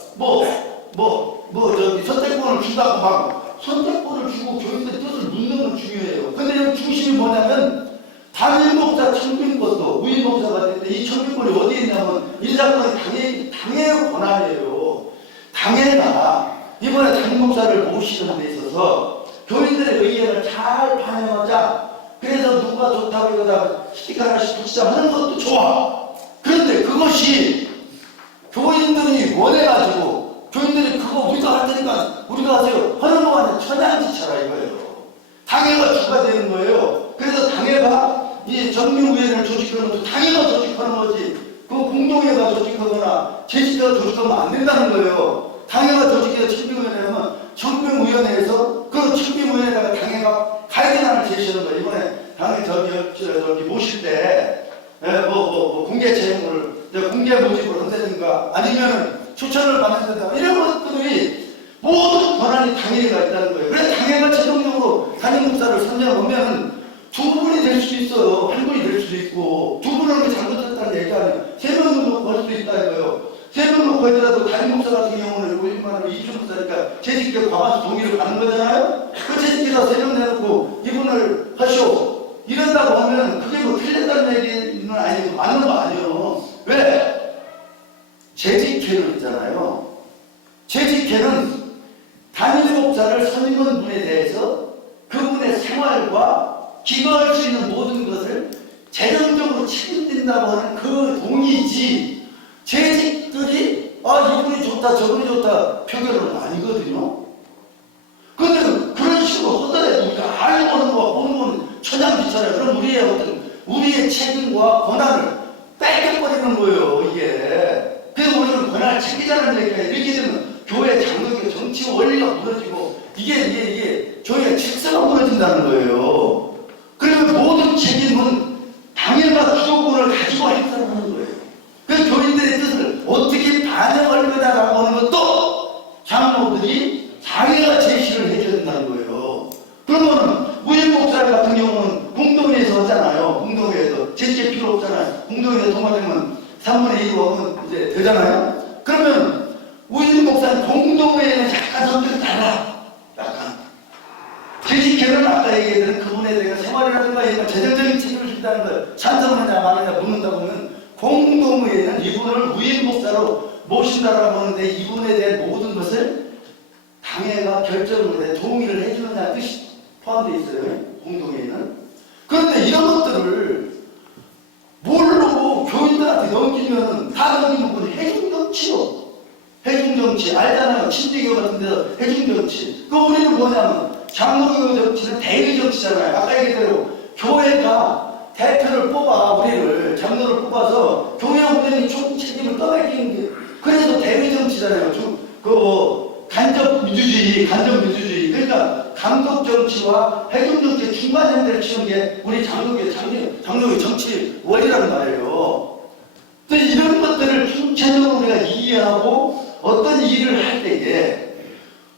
저기 선택권을 준다고 막 선택권을 주고 교인들 뜻을 묻는 건 중요해요. 근데 여기 중심이 뭐냐면 담임 목사 청빙권도 우인 목사가 됐는데 이 청빙권이 어디에 있냐면 이 사건이 당의 권한이에요. 당회가 이번에 담임 목사를 모시는 데 있어서 교인들의 의견을 잘 반영하자. 그래서 누가 좋다고 여기다 스티커 하나씩 붙이자하는 것도 좋아. 그런데 그것이 교인들이 원해가지고 교인들이 그거 우리가 할 테니까 우리가 하세요 하는 거 아니야. 천양지차라 이거예요. 당회가 주가 되는 거예요. 그래서 당회가 이 정명위원회를 조직하는 것도 당회가 조직하는 거지. 그 공동회가 조직하거나 제시가 조직하면 안 된다는 거예요. 당회가 조직해서 청빙위원회 하면 청빙위원회에서 그 청빙위원회에다가 당회가 가이드라인을 제시하는 거예요. 이번에 당회 저기 모실 때 공개 채용을 공개 모집을 한다든가 아니면 추천을 받는다든가 이런 것들이 모든 권한이 당회가 있다는 거예요. 그래서 당회가 최종적으로 담임 목사를 선정하면 두 분이 될 수도 있어요. 한 분이 될 수도 있고 두 분은 잘못했다는 얘기 아니에요. 세 명은 놓고 할 수도 있다 이거예요. 세 명 놓고 하더라도 담임 목사 같은 경우는 우리만으로 이준 목사니까 재직계 과반수 동의를 받는 거잖아요. 그 재직계가 세 명 내놓고 이분을 하시오 이런다고 하면 그게 뭐 틀린다는 얘기는 아니고 맞는 거 아니에요. 왜? 재직회는 있잖아요. 재직회는 담임 목사를 선임한 분에 대해서 그분의 생활과 기거할 수 있는 모든 것을 재정적으로 책임진다고 하는 그 동의지 재직들이 이분이 좋다 저분이 좋다 표결은 아니거든요. 그런데 그런 식으로 하더라도 우리가 알고 보는 거 보는 건 천양지차래요. 그럼 우리의 책임과 권한을 뺏겨버리는 거예요 이게. 그래서 우리는 권한을 챙기자는 얘기가 이렇게 되면 교회 장로교 정치 원리가 무너지고 이게 교회 질서가 무너진다는 거예요. 그러면 모든 책임은 당회가 주도권을 가지고 행사하는 거예요. 그래서 교인들의 뜻을 어떻게 반영할 거다라고 하는 것도 장로들이 당회가 제시를 해줘야 된다는 거예요. 그러면 우인 목사 같은 경우는 공동회에서 하잖아요. 공동회에서 제시할 필요 없잖아요. 공동회에서 통과되면 3분의 1로 하면 이제 되잖아요. 그러면 우인 목사는 공동회에는 약간 성격이 달라. 약간. 재직회는 아까 얘기했던 그분에 대한 생활이라든가 이런 재정적인 책임을 진다는 걸 찬성을 하냐 마느냐 묻는다 보면 공동회에는 이분을 우인 목사로 모신다라고 하는데 이분에 대한 모든 것을 당회가 결정을 해 동의를 해주느냐 뜻이 포함되어 있어요. 공동회에는. 그런데 이런 것들을 모르고 교인들한테 넘기면 다 넘기는 건 해중정치요. 해중정치 알잖아요. 신대교 같은 데서 해중정치. 그 우리는 뭐냐면 장로교 정치는 대의정치잖아요. 아까 얘기대로 교회가 대표를 뽑아 우리를 장로를 뽑아서 교회 운영이 총 책임을 떠맡기는 게 그래서 대의정치잖아요. 간접 민주주의 그러니까 감독 정치와 해중 정치의 중간 형태를 치는 게 우리 장로교 정치 원리란 말이에요. 그래서 이런 것들을 총체적으로 우리가 이해하고 어떤 일을 할 때에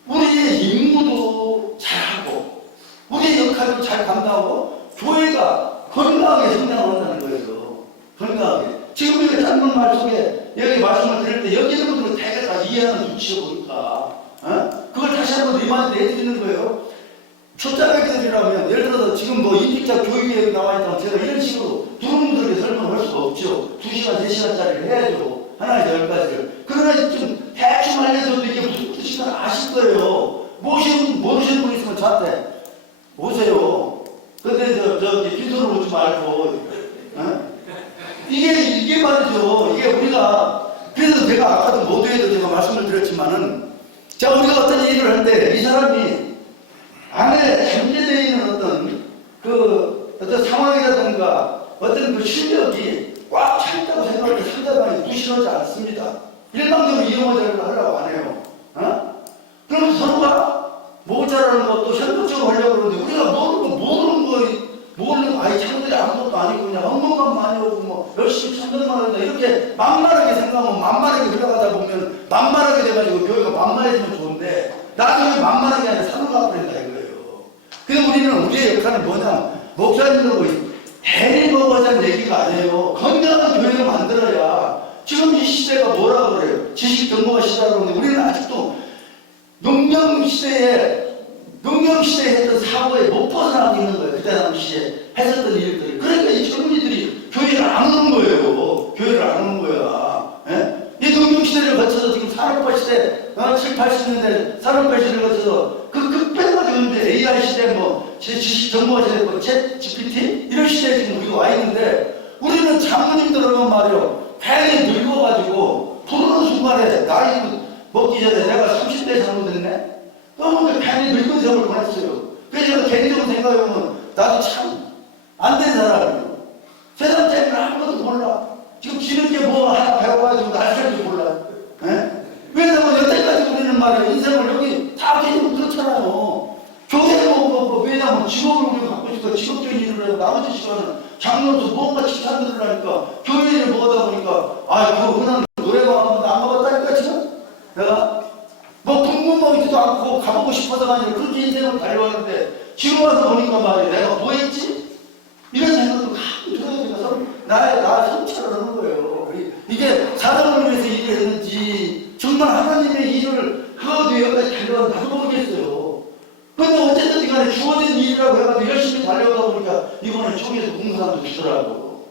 우리의 임무도 잘하고 우리의 역할도 잘 감당하고 교회가 건강하게 성장한다는 거예요. 건강하게. 지금 우리가 짧은 말 속에 여기 말씀을 드릴 때 여기 있는 분들은 대개 다 이해하는 눈치요 보니까 그걸 다시 한번 리마인드 해드리는 거예요. 초짜배기들이라면 예를 들어서 지금 뭐 인직자 교육에 나와 있다면 제가 이런 식으로 두루뭉술하게 설명을 할 수가 없죠. 2시간, 3시간짜리를 해야죠. 하나에서 10가지를. 그러나 좀 대충 알려줘도 이게 무슨 뜻인가 아실 거예요. 모르시는 분 있으면 저한테 오세요. 근데 저기 빈손으로 오지 말고. 이게 말이죠. 이게 우리가 그래서 제가 아까도 모두에도 제가 말씀을 드렸지만은 자 우리가 어떤 일을 할 때 이 사람이 안에 잠재되어 있는 어떤 상황이라든가 어떤 그 실력이 꽉 차 있다고 생각할 때 상대방이 무시하지 않습니다. 일방적으로 이용하자고 하려고 안 해요. 그럼 서로가 모자라는 것도 현실적으로 하려고 그러는데 우리가 모르는 거 이 장로들이 아무것도 아니고 그냥 업무만 많이 오고 뭐 열심히 참전만 한다 이렇게 만만하게 생각하면 만만하게 흘러가다 보면 만만하게 돼가지고 교회가 만만해지면 좋은데 나중에 만만하게 아니라 산으로 가버린다 이거예요. 그래서 우리는 우리의 역할은 뭐냐, 목사님들하고 해리 먹어자는 얘기가 아니에요. 건강한 교회를 만들어야. 지금 이 시대가 뭐라고 그래요? 지식 경고가 시대라고 하는데 우리는 아직도 농경시대에 했던 사고에 못 벗어나고 있는 거예요. 그때 당시에 했었던 일들이. 그러니까 이 젊은이들이 교회를 안 오는 거예요. 교회를 안 오는 거야. 예? 이 농경시대를 거쳐서 지금 산업화시대, 7, 80년대 산업화시대를 거쳐서 그 급변화가 되는데 AI 시대 뭐, 지식 정보화 시대 뭐, 챗 GPT? 이런 시대에 지금 우리가 와 있는데 우리는 장로님들은 말이요. 괜히 늙어가지고 부르는 순간에 나이 먹기 전에 내가 30대 장로 됐네? 그러면 괜히 늙은 세월을 보냈어요. 그래서 제가 개인적으로 생각해보면 나도 참 안 된 사람이에요. 세상 때문에 아무것도 몰라. 지금 지는 게 뭐 하나 배워가지고 날설지 몰라. 예? 왜냐면 여태까지 우리는 말이야 인생을 여기 다 계속 그렇잖아요. 교회는 왜냐면 직업을 우리가 갖고 있으니까 직업적인 일을 하고 나머지 시간은 장로도 뭔가 집사들을 하니까 교회 일을 뭐하다 보니까 그 흔한 노래방 한번 안 가봤다니까 지금 내가 뭐 궁금하지도 않고 가보고 싶어서가 아니라 그렇게 인생을 달려왔는데 지금 와서 보니까 말이야 내가 뭐 했지? 이런 생각도 가끔 들어오니까 나 성찰을 하는 거예요. 이게 사람을 위해서 일을 했는지 정말 하나님의 일을 그 뒤에까지 달려왔는지 나도 모르겠어요. 근데 어쨌든 간에 주어진 일이라고 해가지고 열심히 달려오다 보니까 이번에 총에서 공사도 주더라고.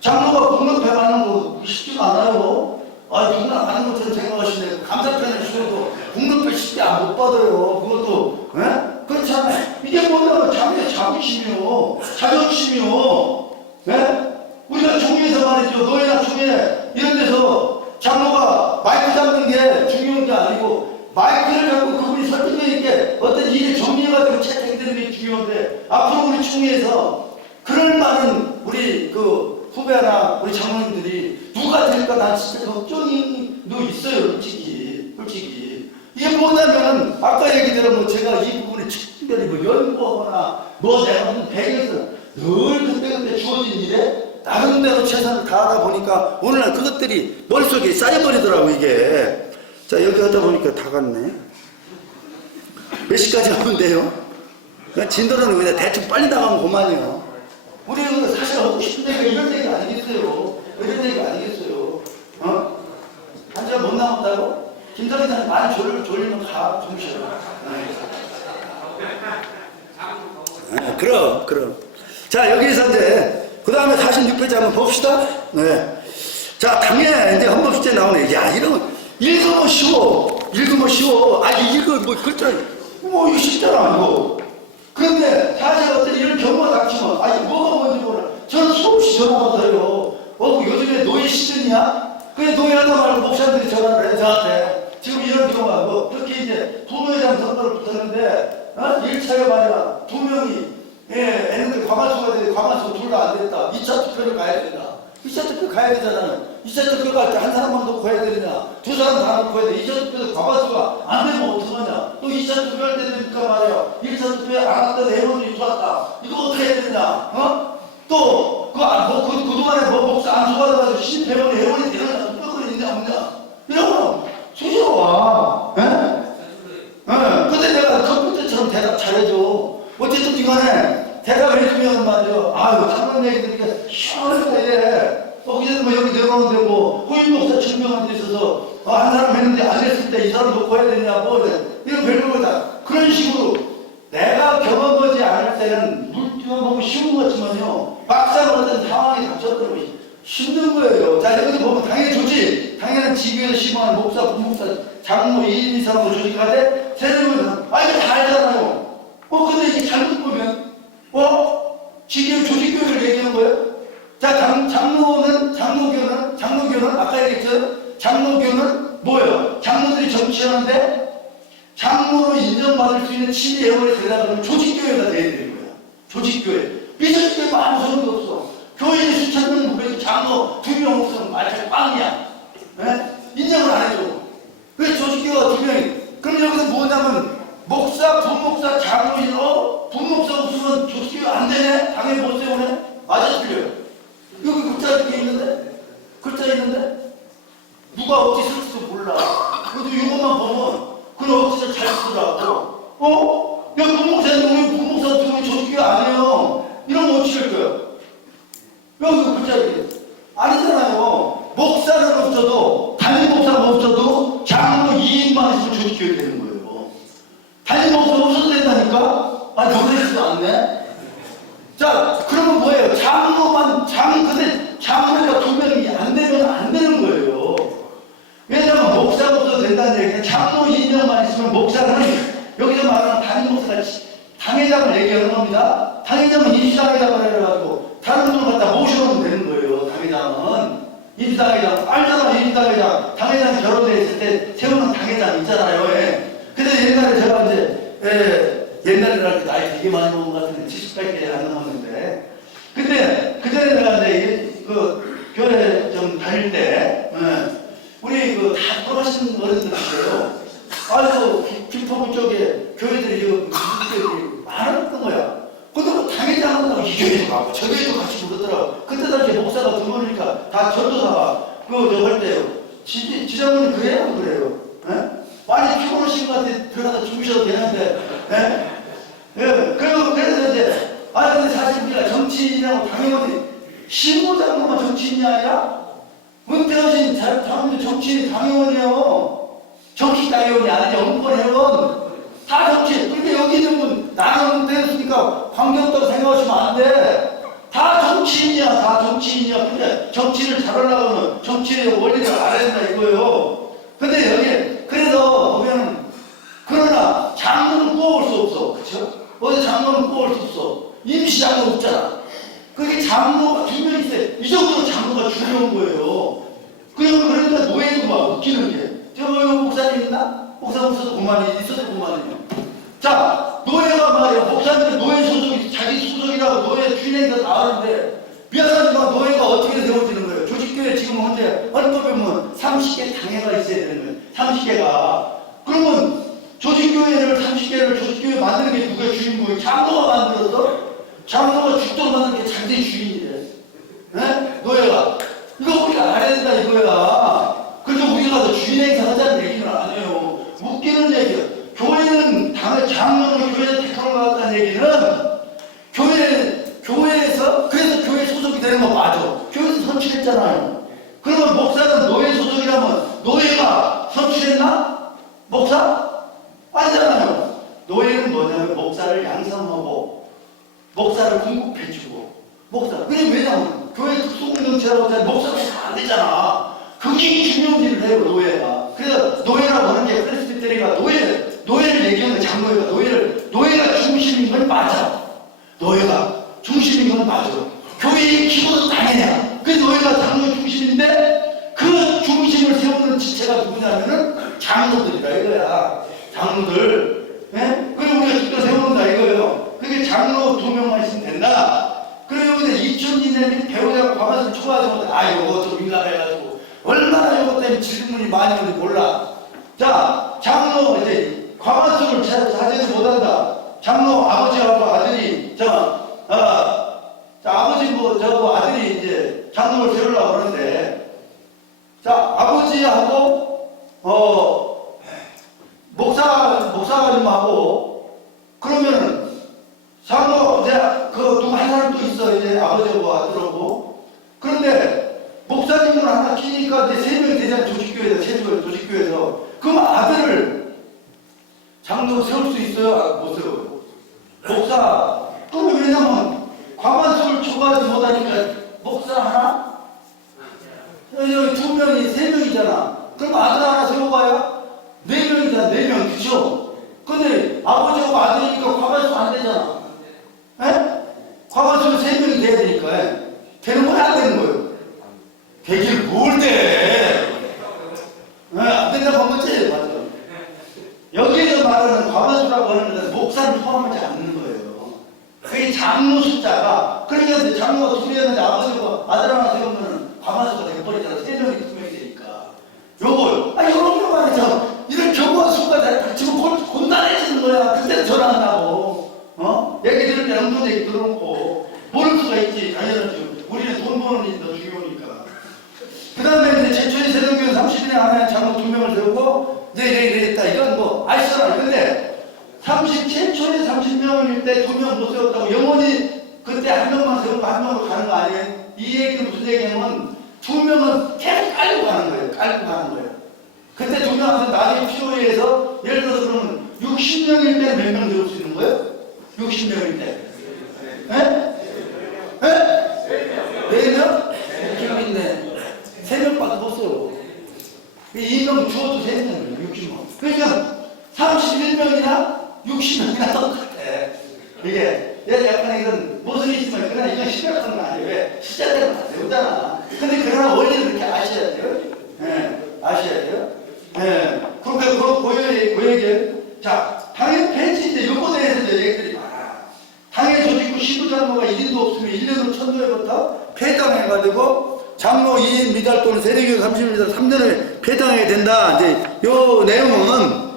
장로가 공급해 가는 거 쉽지가 않아요. 누구나 하는 것처럼 생각하시네. 감사편을 주셔도 공급해 쉽게 못 받아요. 그것도, 그렇잖아요. 이게 뭐냐면 장로의 자부심이요. 자존심이요. 우리가 종회에서 말이죠. 노예나 종회 이런 데서 장로가 마이크 잡는 게 중요한 게 아니고 마이크를 잡고 그분이 설득력 있게 어떤 일을 정리해가지고 채택되는 게 중요한데 앞으로 우리 총회에서 그럴 만한 우리 그 후배나 우리 장로님들이 누가 될까 난 진짜 걱정도 있어요. 솔직히 이게 뭐냐면 아까 얘기대로 뭐 제가 이 부분에 특별히 뭐 연구하거나 뭐 내가 무슨 배경에서 늘 그때 주어진 일에 나름대로 최선을 다하다 보니까 오늘날 그것들이 머릿속에 쌓여버리더라고 이게. 자 여기 하다 보니까 다 갔네. 몇 시까지 하면 돼요? 진도는 그냥 대충 빨리 나가면 그만이요. 우리는 사실 하고 싶은 데가 이런 데가 아니겠어요. 이런 데가 아니겠어요. 한 시간 못 남았다고? 김사장님 많이 졸리면 가. 좀 쉬어. 그럼. 자, 여기서 이제, 그 다음에 46페이지 한번 봅시다. 네. 자, 당연히 이제 헌법시제 나오네. 야, 읽으면 쉬워. 이거 뭐, 글자, 뭐, 이거 쉽잖아, 이거. 그런데 사실 어떤 이런 경우가 닥치면 뭐가 뭔지 몰라. 저는 수없이 전화 받아요. 요즘에 노예 시즌이야? 그래 노예하다 말고 목사님들이 전화를 해 저한테. 지금 이런 경우가 뭐 그렇게 이제 부모에 대한 선거를 붙었는데 1차에 말이야 2명이 애는데 과반수가 되는데 과반수 둘 다 안 됐다. 2차 투표를 가야 된다. 2차 투표 가야 되잖아요. 2차 투표 갈 때 한 사람만 놓고 해야 되느냐, 두 사람 다 놓고 해야 돼. 2차 투표에서 과반수가 안 되면 어떡하냐. 또 2차 투표할 때 되니까 말이야 1차 투표에 안 왔던 회원이 들어왔다. 이거 어떻게 해야 되느냐. 또 그동안에 목사 안 좋아져가지고 신회원이 되느냐, 투표권이 있냐 없냐, 이런 거 수시로 와. 근데 내가 컴퓨터처럼 대답 잘해줘. 어쨌든 간에 대답해주면 말이죠. 장난 얘기 들으니까 시원하게. 거기서 뭐 여기 내려오는데 뭐 후임 목사 증명한 데 있어서 한 사람 했는데 안 했을 때 이 사람 놓고 해야 되냐 뭐 이런 별걸 다 그런 식으로 내가 경험하지 않을 때는 물기만 보면 쉬운 것 같지만요 막상 어떤 상황이 닥쳤더니 힘든 거예요. 자 여기서 보면 당연히 좋지. 당연히 지교에서 심한 목사, 부목사, 장로 1, 2, 3로 조직하되 세대면 이거 다 알잖아요. 근데 이게 잘못 보면 지교 조직교회를 얘기한 거예요. 자, 장로교는 아까 얘기했죠? 장로교는 뭐예요? 장로들이 정치하는데 장로로 인정받을 수 있는 친위 예원에 들어가면 조직교회가 돼야 되는 거야. 조직교회. 비서직교회 아무 소용도 없어. 교인이 수천 명 무배기 장로 2명 없으면 말잘 빵이야. 인정을 안 해줘. 왜 조직교회가 2명이? 그럼 여기서 뭐냐면 목사, 부목사, 장로인, 부목사 없으면 조직교회 안 되네? 당연히 쓸지도 몰라. 그래도 이것만 보면 그걸 어디서 잘 쓰더라고. 야, 부목사님, 우리 부목사 들으면 조직교 아니에요. 이런 거 어떻게 할 거야? 여기 글자리 아니잖아요. 목사는 없어도, 담임 목사가 없어도 장로 2인만 있으면 조직교회 되는 거예요. 담임 목사 없어도 된다니까? 아니, 그러지도 않네? 자, 그러면 뭐예요? 근데 장로가 2명이 안 되면 안 되는 거예요. 왜냐면 목사가 없어도 된다는 얘기는 장로 2명만 있으면 목사는 여기서 말하는 담임 목사가 당회장을 얘기하는 겁니다. 당회장은 임시당회장을 해가지고 다른 분을 갖다 모셔오면 되는 거예요. 당회장은 임시당회장 알잖아. 임시당회장 당회장 결혼돼 있을 때 세우는 당회장 있잖아요. 예. 근데 옛날에 제가 이제 옛날이라 나이 되게 많이 먹은 것 같은데 70밖에 안 넘었는데 그때 내가 이제 그 교회 좀 다닐 때 우리 그 다 돌아가신 어른들 있어요. 아주 김포구 쪽에 교회들이 지금 교회들이 많았던 거야. 근데 뭐 당회장 한다고 이 교회도 가고 저 교회도 같이 그러더라고. 그때 당시에 목사가 두 분이니까 다 전도사가 그거 할 때요. 지장님은 그래요? 안 그래요? 예? 많이 피곤하신 것 같아. 들어가서 주무셔도 되는데. 그래서 이제 근데 사실 우리가 정치인이라고 당연히 신부장로만 정치인이 아니라 은퇴하신 사람들 정치인 당연히요. 정치 당원이 아니지 언권 회원 다 정치. 근데 여기 있는 분 나는 은퇴했으니까 관계없다고 생각하시면 안 돼. 다 정치인이야. 다 정치인이야. 근데 정치를 잘하려고 하면 정치의 원리를 알아야 된다 이거예요. 근데 여기 그래서 보면은 그러나 장로는 뽑을 수 없어. 그쵸? 어디 장로는 뽑을 수 없어. 임시장로 없잖아. 그게 장로가 2명 있어요. 이 정도로 장로가 중요한 거예요. 그러니까 노예도 막 웃기는 게. 저 목사님 있나? 목사 없어도 그만이 있어도 그만이에요. 자, 노예가 말이야. 목사님들 노예 소속이 자기 소속이라고 노예 주인에서 나오는데 미안하지만 노예가 어떻게 세워지는 거예요? 조직교회 지금 현재 헌법에 보면 30개 당회가 있어야 되는 거예요. 30개가. 그러면 조직교회를 30개를 조직교회 만드는 게 누가 주인공이에요? 장로가 만들었어? 장로가 죽도록 만드는 게 자기 주인이래. 네? 노예가. 이거 우리가 알아야 된다 이거야. 그래서 우리가 더 주인 행사 하자는 얘기는 아니에요. 웃기는 얘기야. 교회는 장로는 교회에 택하는 것 같다는 얘기는 교회에서 그래서 교회 소속이 되는 거 맞아. 교회에서 선출했잖아요. 그러면 목사는 노예 소속이라면 노예가 선출했나? 목사? 아니잖아요. 노예는 뭐냐면 목사를 양성하고 목사를 공급해주고 목사. 왜냐면 교회 특수공동체라고 하면 목사가 안 되잖아. 그게 중요한 일을 해요, 노예가. 그래서 노예라고 하는 게 프레스비테리가 노예를 얘기하는 장로예가 노예가 중심인 건 맞아. 노예가 중심인 건 맞아. 교회의 기본은 당연해. 그 노예가 장로 중심인데 그 중심을 세우는 지체가 누구냐면은 장로들이다 이거야. 장로들. 예? 그리고 우리가 직접 세우는다 이거예요. 그게 장로 2명만 있으면 된다. 그리고 여기서 이춘진님이 배우자가 과반수 초과하지 못해. 요거 좀 민감해가지고. 얼마나 이것 때문에 질문이 많이 오는지 몰라. 자, 장로 이제 과반수를 자제지 못한다. 장로 아버지하고 아들이 아버지 저거 아들이 이제 장로를 세우려고 그러는데 자 아버지하고 목사님하고 그러면은 장로 이제 그 누구 한 사람 또 있어 이제 아버지하고 아들하고 그런데 목사님은 하나 키니까 이제 3명이 되잖아. 조직교회에서. 그럼 아들을 장로로 세울 수 있어요? 못 세워요. 목사. 그럼 왜냐면 과반수를 초과하지 못하니까 목사 하나? 여기 2명이 3명이잖아. 그럼 아들 하나 세워봐요? 4명이잖아. 4명. 그쵸? 근데 아버지하고 아들이니까 과반수 안 되잖아. 에? 과반수는 3명이 돼야 되니까. 되는 거야? 안 되는 거예요? 되길 뭘 돼? 안 된다고 한 거지? 맞아. 여기에서 말하는 과반수라고 하는 것은 목사를 포함하지 않는 거예요. 그게 장로 숫자가, 그러니까 장로가 2명이었는데 아버지가 아들 하나 세우면 과반수가 돼버리잖아. 3명이 2명이 되니까. 요런 거 말이죠. 이런 경우가 수가 지금 곤란해지는 거야. 그때는 전화한다고. 얘기 들을 때 엉뚱한 얘기 들어놓고. 모를 수가 있지. 당연하지. 우리는 돈 버는 일이 더 중요하니까. 그 다음에 이제 제초의 세력교회 30인에 안에 장로 2명 명을 세우고 이랬다. 이건 뭐 아시잖아요. 근데 37초에 30명일 때 2명 못 세웠다고 영원히 그때 한 명만 세우고 한 명으로 가는 거 아니에요? 이 얘기는 무슨 얘기냐면 2명은 계속 깔고 가는 거예요. 깔고 가는 거예요. 그때 2명한테 나중에 필요에 의해서 예를 들어서 그러면 60명일 때 몇 명 들을 수 있는 거예요? 60명일 때. 네? 네? 4명? 기억 있네. 3명밖에 못 써요. 2명 주어도 3명이에요. 60명. 그러니까 31명이나 60명이나 똑같아. 이게 약간 이런 모습이 있지만 그러나 이건 심각한 건 아니에요. 왜? 시작대로 다 세우잖아. 근데 그러나 원리는 그렇게 아셔야 돼요. 아셔야 돼요. 그러니까 그 얘기. 자, 당의 폐지 이제 요거에 대해서 이제 얘기들이 많아. 당의 조직구 시부장로가 1인도 없으면 1년으로 천도에부터 폐당해가지고 장로 2인 미달 또는 세례교육 30일이다 3년을 폐당해야 된다. 이제 요 내용은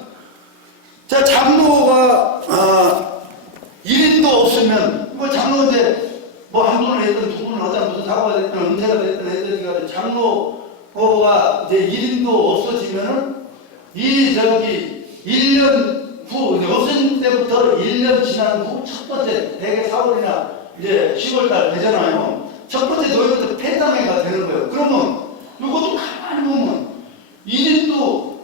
자 장로가 1인도 없으면 뭐 장로 이제 뭐 한 분을 했든 두 분을 하든 무슨 사고가 됐든 은퇴가 됐든 했든 장로가 이제 1인도 없어지면은 이 1년 후 없은 때부터 1년 지난 후 첫 번째 대개 4월이나 이제 10월달 되잖아요. 첫 번째 노예부터 폐당회가 되는 거예요. 그러면 이것도 가만히 보면 1인도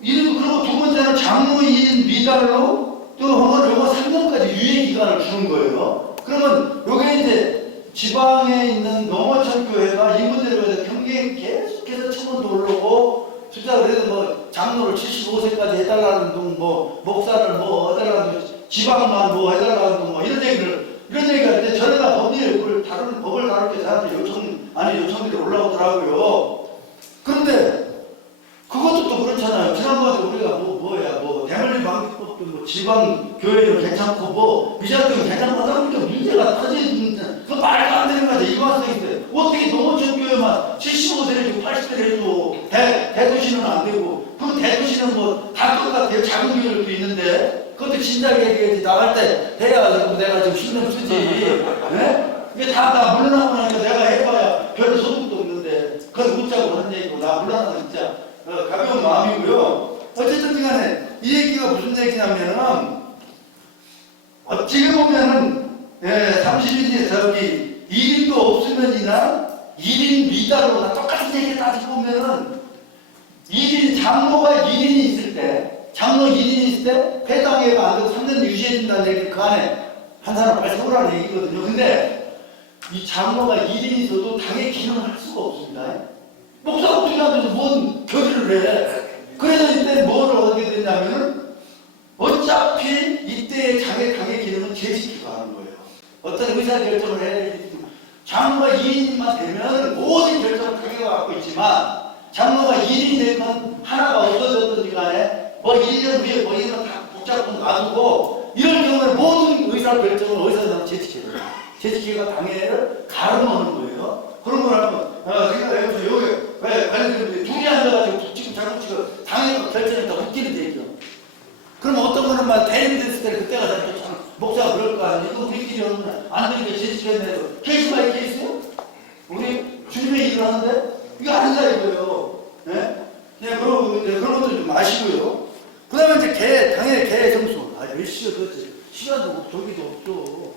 그리고 두 번째는 장로 2인 미달로 또 한번 요거 3년까지 유예 기간을 주는 거예요. 그러면 요게 이제 지방에 있는 농어촌 교회가 이 문제를 위해서 경계에 계속해서 천원도 올르고 진짜 그래도 뭐 장로를 75세까지 해달라는 둥, 뭐 목사를 뭐 해달라는 둥, 지방만 뭐 해달라는 둥, 뭐 이런 얘기가 이제 저희가 법을 다룰 때 사람들이 요청들이 올라오더라고요. 그런데 그것도 또 그렇잖아요. 지난번에 우리가 뭐 대물림 방지법도 뭐 지방 교회는 괜찮고 뭐 미자교는 괜찮고 하다 보니까 문제가 터지는데 그 말도 안 되는 거죠. 일관성인데 어떻게 농어촌 교회만 75세를 해주고 80세를 해주고 대도시는 안 되고 그 대도시는 뭐 다 똑같아요. 작은 교회도 있는데 그것도 진작에 얘기해야지. 나갈 때 해야 내가 좀 신경 쓰지. 네? 이게 다 물러나고 나니까 내가 해봐야 별 소득도 없는데 그건 웃자고 하는 얘기고 나 물러나는 진짜 가벼운 마음이고요. 어쨌든 간에 이 얘기가 무슨 얘기냐면은 지금 보면은 30일이 1인도 없으면이나 1인 미달로 다 똑같은 얘기를 따지고 보면은 1인 장로가 1인이 있을 때 장로 1인이 있을 때 폐당회가 안 되고 3년 유지해준다는 얘기 그 안에 한 사람 빨리 세우라는 얘기거든요. 근데 이 장로가 1인이 있어도 당의 기능을 할 수가 없습니다. 목사가 어떻게 하면서 뭔 교리를 해. 그래서 이때 뭐를 얻게 됐냐면은 어차피 이때의 당의 기능은 제시키고 하는 거예요. 어떤 의사 결정을 해야 되기 때문에 장로가 2인만 되면 모든 결정을 당회가 갖고 있지만 장로가 1인이 되면 하나가 없어졌든지 간에 뭐 1년 후에 뭐 이런 다 복잡한 놔두고 이런 경우에 모든 의사 결정을 의사들은 제시켜요. 제시키가 당회를 가로놓는 거예요. 그런 거라면 생각해보세요. 여기 왜 관련된 둘이 앉아가지고 지금 장로치가 당회가 결정했다 웃기는 얘기죠. 그럼 어떤 거는 막 대립이 됐을 때 그때가 다 목사가 그럴 거 아니에요. 이거 우리끼리 안 되니까 제시켰는데도 케이스 바이 케이스요? 우리 주님의 일을 하는데 이거 아니다 이거예요. 네? 그런 것도 좀 아시고요. 그 다음에 이제 당연히 개 점수. 몇 시간 도대체 시간도 없고 저기도 없죠.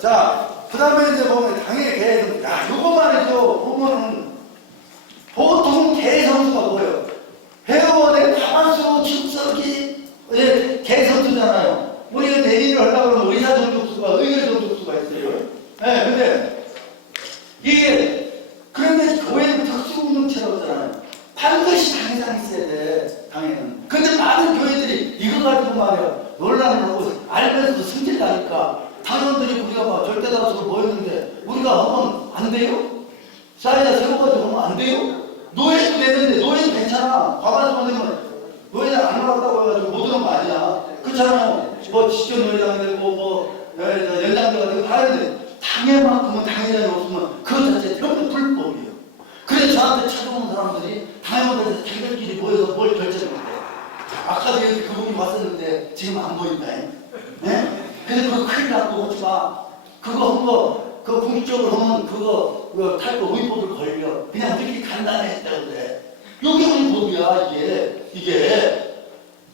자, 그 다음에 이제 보면 당연히 개 점수. 요것만 해도 보면은 보통 개 점수가 뭐예요? 회원의 다수 출석이 개 점수잖아요. 우리가 내일을 하려고 하면 의사 정족수가 의결 정족수가 있어요. 네, 근데 이게 그런데 교회는 특수 공동체라고 하잖아요. 반드시 당회장이 있어야 돼. 당회는. 근데 많은 교회들이 이거 가지고 말이야 논란을 하고 알면서도 승질나니까 당원들이 우리가 막 절대다수로 모였는데 우리가 하면 안 돼요? 사이다 세워가지고 하면 안 돼요? 노예도 되는데 노예도 괜찮아. 과반수만 되면 노예장 안 나왔다고 해가지고 못 오는 거 아니야. 그렇잖아요. 뭐 지전 노예장이 되고 뭐 연장자가 되고 다 하는데 당회만큼은 당회장이 없으면 그것 자체 전부 불법이에요. 그래서 저한테 찾아오는 사람들이 당회만에서 자기들끼리 모여서 뭘 결정을 해요. 아까도 여기 그분이 왔었는데 지금 안 보인다. 네? 근데 그거 큰일 나고 오지 마. 그거 그 공식적으로 하면 그거 탈거 의법을 걸려. 그냥 우리끼리 간단했다고 그래. 요게 우리 법이야, 이게.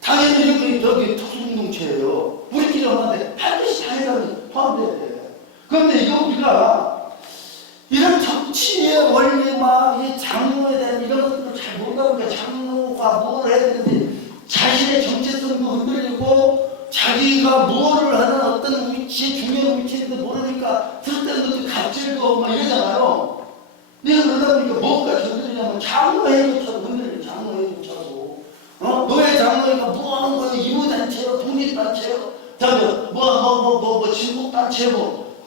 당연히 저기 특수공동체예요. 우리끼리 하는데 반드시 당연히 포함돼야 돼. 그런데 이거 우리가 이런 정치의 원리와 이 장로에 대한 이런 것들을 잘 모르다 보니까 장로가 뭘 해야 되는지 자신의 정체성도 흔들리고 자기가 뭐를 하는 어떤 위치, 중요한 위치인지도 모르니까 들을 때도 갑질도 막 이러잖아요. 내가 그러다 보니까 뭐까지 흔들리냐면 장로회조차도 흔들려. 장로회조차도. 노예 장로회가 뭐 하는 거예요? 이무단체요, 독립단체요, 진보단체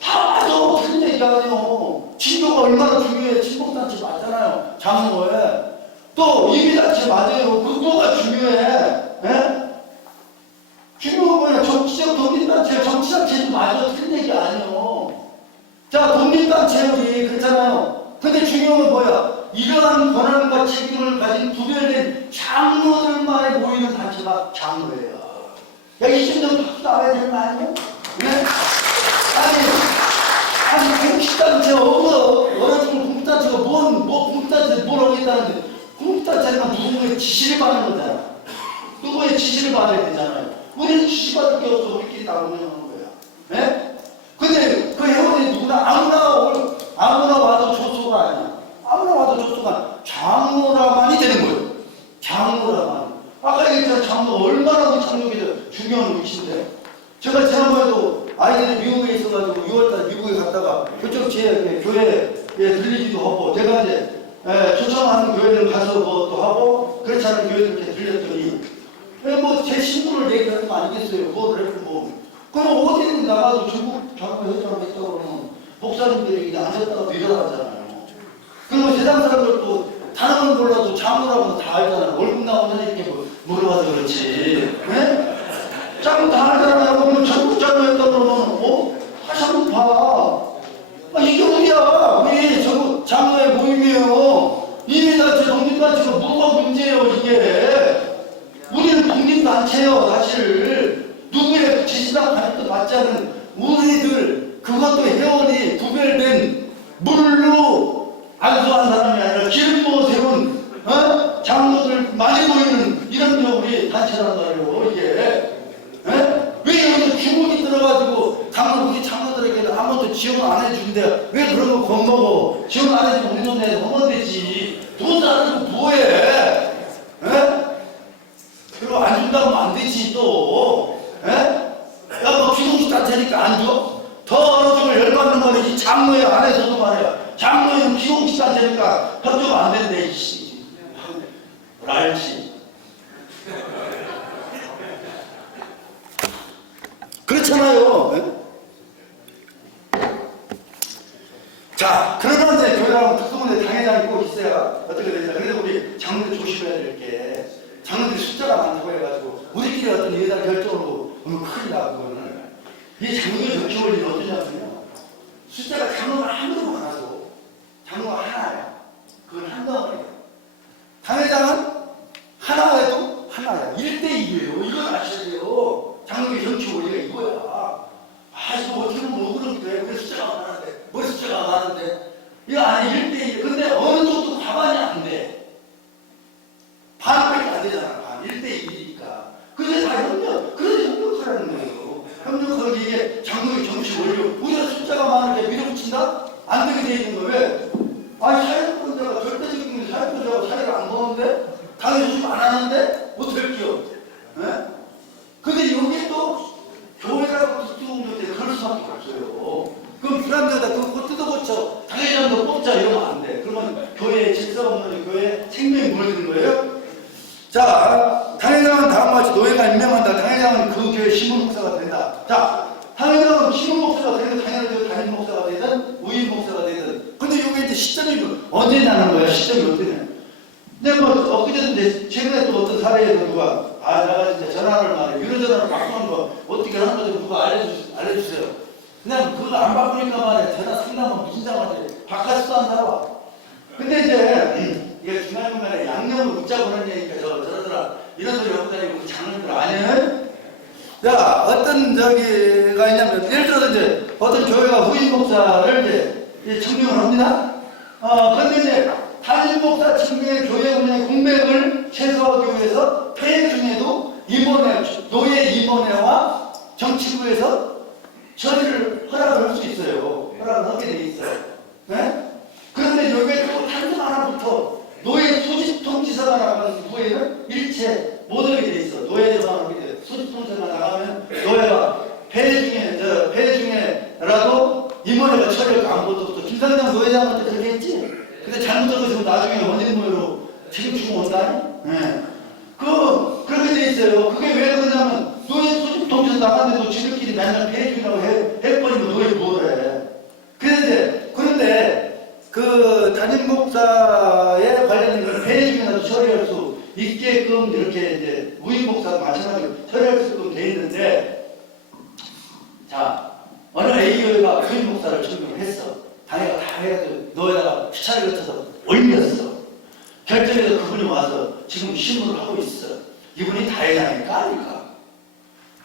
다 맞아. 무슨 얘기하네요. 진보가 얼마나 중요해. 진보단체 맞잖아요. 장로회. 또 이미단체 맞아요. 그 뭐가 중요해? 예? 중요한 거예요. 정치적 독립단체, 정치단체도 맞아. 틀린 얘기 아니에요. 자, 독립단체 우리 그렇잖아요. 근데 중요한 건 뭐야? 이러한 권한과 책임을 가진 구별된 장로들만이 모이는 단체가 장로예요. 야, 20년 박수 나와야 되는 거 아니에요? 네? 아니, 공식단체 어느 정도 공식단체가 공식단체 뭘 하겠다는데, 공식단체가 누구의 지시를 받는 거잖아. 누구의 지시를 받아야 되잖아요. 우리는 지시받을 게 없어. 우리끼리 나오면 하는 거야. 네? 근데 그 회원이 누구나 아무나 와도 조소가 아니야. 아무나 와도 조소가 아니야. 장로라만이 되는 거예요. 장로라만. 아까 얘기했잖아요. 장로 얼마나 우리 장로에게 중요한 위치인데. 제가 지난번에도 아이들이 미국에 있어가지고 6월달에 미국에 갔다가 그쪽 제 교회에 들리기도 하고 제가 이제 초청하는 교회를 가서 뭐 또 하고 그렇지 않은 교회들 이렇게 들렸더니 뭐 제 신분을 얘기하는 거 아니겠어요. 뭐를 했고 뭐. 그럼 어디든 나가도 중국 장로 회장을 했다고 그러면 목사님들이 그냥 앉았다가 내려가잖아요. 그리고 세상 사람들도 다른 건 몰라도 장로라고 다 알잖아요. 월급 나오면 이렇게 물어봐서 그렇지. 네? 장로 다 알잖아요. 그러면 전국 장로 했다고 그러면 다시 한번 봐. 이게 우리야. 우리 전국 장로의 모임이에요. 이민단체, 독립단체가 뭐가 문제예요 이게. 우리는 독립단체예요 사실. 누구의 지시당 가르쳐 받지 않은 우리들 그것도 회원이 구별된 물로 안수한 사람이 아니라 기름부어 세운 장로들 많이 보이는 이런 우리 단체란 말이에요 이게. 왜 여기서 주먹이 들어가지고 우리 장로들에게는 아무것도 지원 안 해주는데 왜 그런 거 겁먹어. 지원 안 해주면 우리 돈에 하면 되지. 돈 따르고 뭐해. 그리고 안 준다고 하면 안 되지 또. 야, 뭐 기독교 단체니까 안 줘? 더 어느 쪽을 열받는 말이지. 장로회 안에서도 말이야. 장로회는 기독교 단체니까 협조가 안 된대. 이씨. 알지? 그렇잖아요. 자, 그러나 이제 교회라고 특수문에 당회장이 꼭 있어야 어떻게 되냐. 그래서 우리 장로들 조심해야 될 게 장로들이 숫자가 많다고 해가지고 우리끼리 어떤 일에다 결정으로 너무 큰일 나고 그거는 이 장로의 정치 원리는 어떠냐면요. 숫자가 장로가 아무도 많아도 장로가 하나야. 그건 한 덩어리야. 당회장은 하나 해도 하나야. 1대1이에요. 이걸 아셔야 돼요. 장로의 정치 원리가 이거야. 이거 어떻게 보면 억울한데 왜 숫자가 많은데 왜 숫자가 많은데 이거 아니 1대1. 근데 어느 정도 과반이 안 돼. 반밖에 안 되잖아. 반. 1대1이니까. 그래서 다 그래서 협력하라는 거예요. 협력하는 게 이게 장로의 정치 원리고 우리가 숫자가 많은데 밀어붙인다? 안 되게 돼 있는 거예요. 왜? 사회권자가 절대적인 사회권자가 사회를 안 보는데 당연히 좀 안 하는데 어떻게 할게요? 근데 이게 또 교회라고 특수공동 때 그럴 수밖에 없어요. 그럼 불안되다 그거 뜯어고쳐 당회장도 뽑자 이러면 안 돼. 그러면 교회의 질서가 없는 교회의 생명이 무너지는 거예요. 자, 당회장은 다음같이 노예가 임명한다. 당회장은 그 교회 신분 목사가 된다. 자, 당회장은 신분 목사가 되든 당연히 담임 목사가 되든 우임 목사가 되든. 근데 이게 이제 시점이 언제 나는 거야? 시점이 어떻게 돼? 근데 뭐 엊그제도 최근에 또 어떤 사례에서 누가 내가 진짜 전화를 말해 유료전화를 바꾸는 거 어떻게 하는 거지 누가 알려주세요. 그냥 그거 안 바꾸니까 말해 전화 상담은 무슨 상관이지. 바깥에서 안 살아와. 근데 이제 이게 중간중간에 양념을 묻자고 하는 얘기니까 저러더라 이런 소리 하고 다니고 장로들 아니에요? 자 어떤 저기가 있냐면 예를 들어서 이제 어떤 교회가 후임 목사를 이제 청명을 합니다. 그런데 이제 단임 목사 측면의 교회 운영의 공백을 최소화하기 위해서 폐해 중에도 노예 임원회와 정치부에서 처리를 허락을 할 수 있어요. 허락을 하게 돼 있어요. 네? 그런데 여기에 또 단서 하나부터 노예 소집 통지서가 나가는 후에는 일체 못 하게 돼 있어. 노예제만 하게 돼. 소집 통지서가 나가면 노예가 폐해 중에라도 임원회가 처리를 아무것도 없어. 김상장 노예장한테 그렇게 했지. 근데 잘못한 거 나중에 원인 모여로 책임지고 온다니? 네. 그렇게 돼 있어요. 그게 왜 그러냐면, 노예 소집 통지서 나갔는데도 지들끼리 맨날 폐해중이라고 해버리면 노예 뭐래. 그런데, 그 담임 목사에 관련된 걸 폐해중이라도 처리할 수 있게끔 이렇게 이제 무임 목사도 마찬가지로 처리할 수 있게끔 돼 있는데, 자, 어느 A교회가 무임 목사를 청명을 했어. 당회가 다 해가지고 너에다가 피차를 거쳐서 올렸어. 결정해서 그분이 와서 지금 신문을 하고 있어. 이분이 다회장일까 아닐까?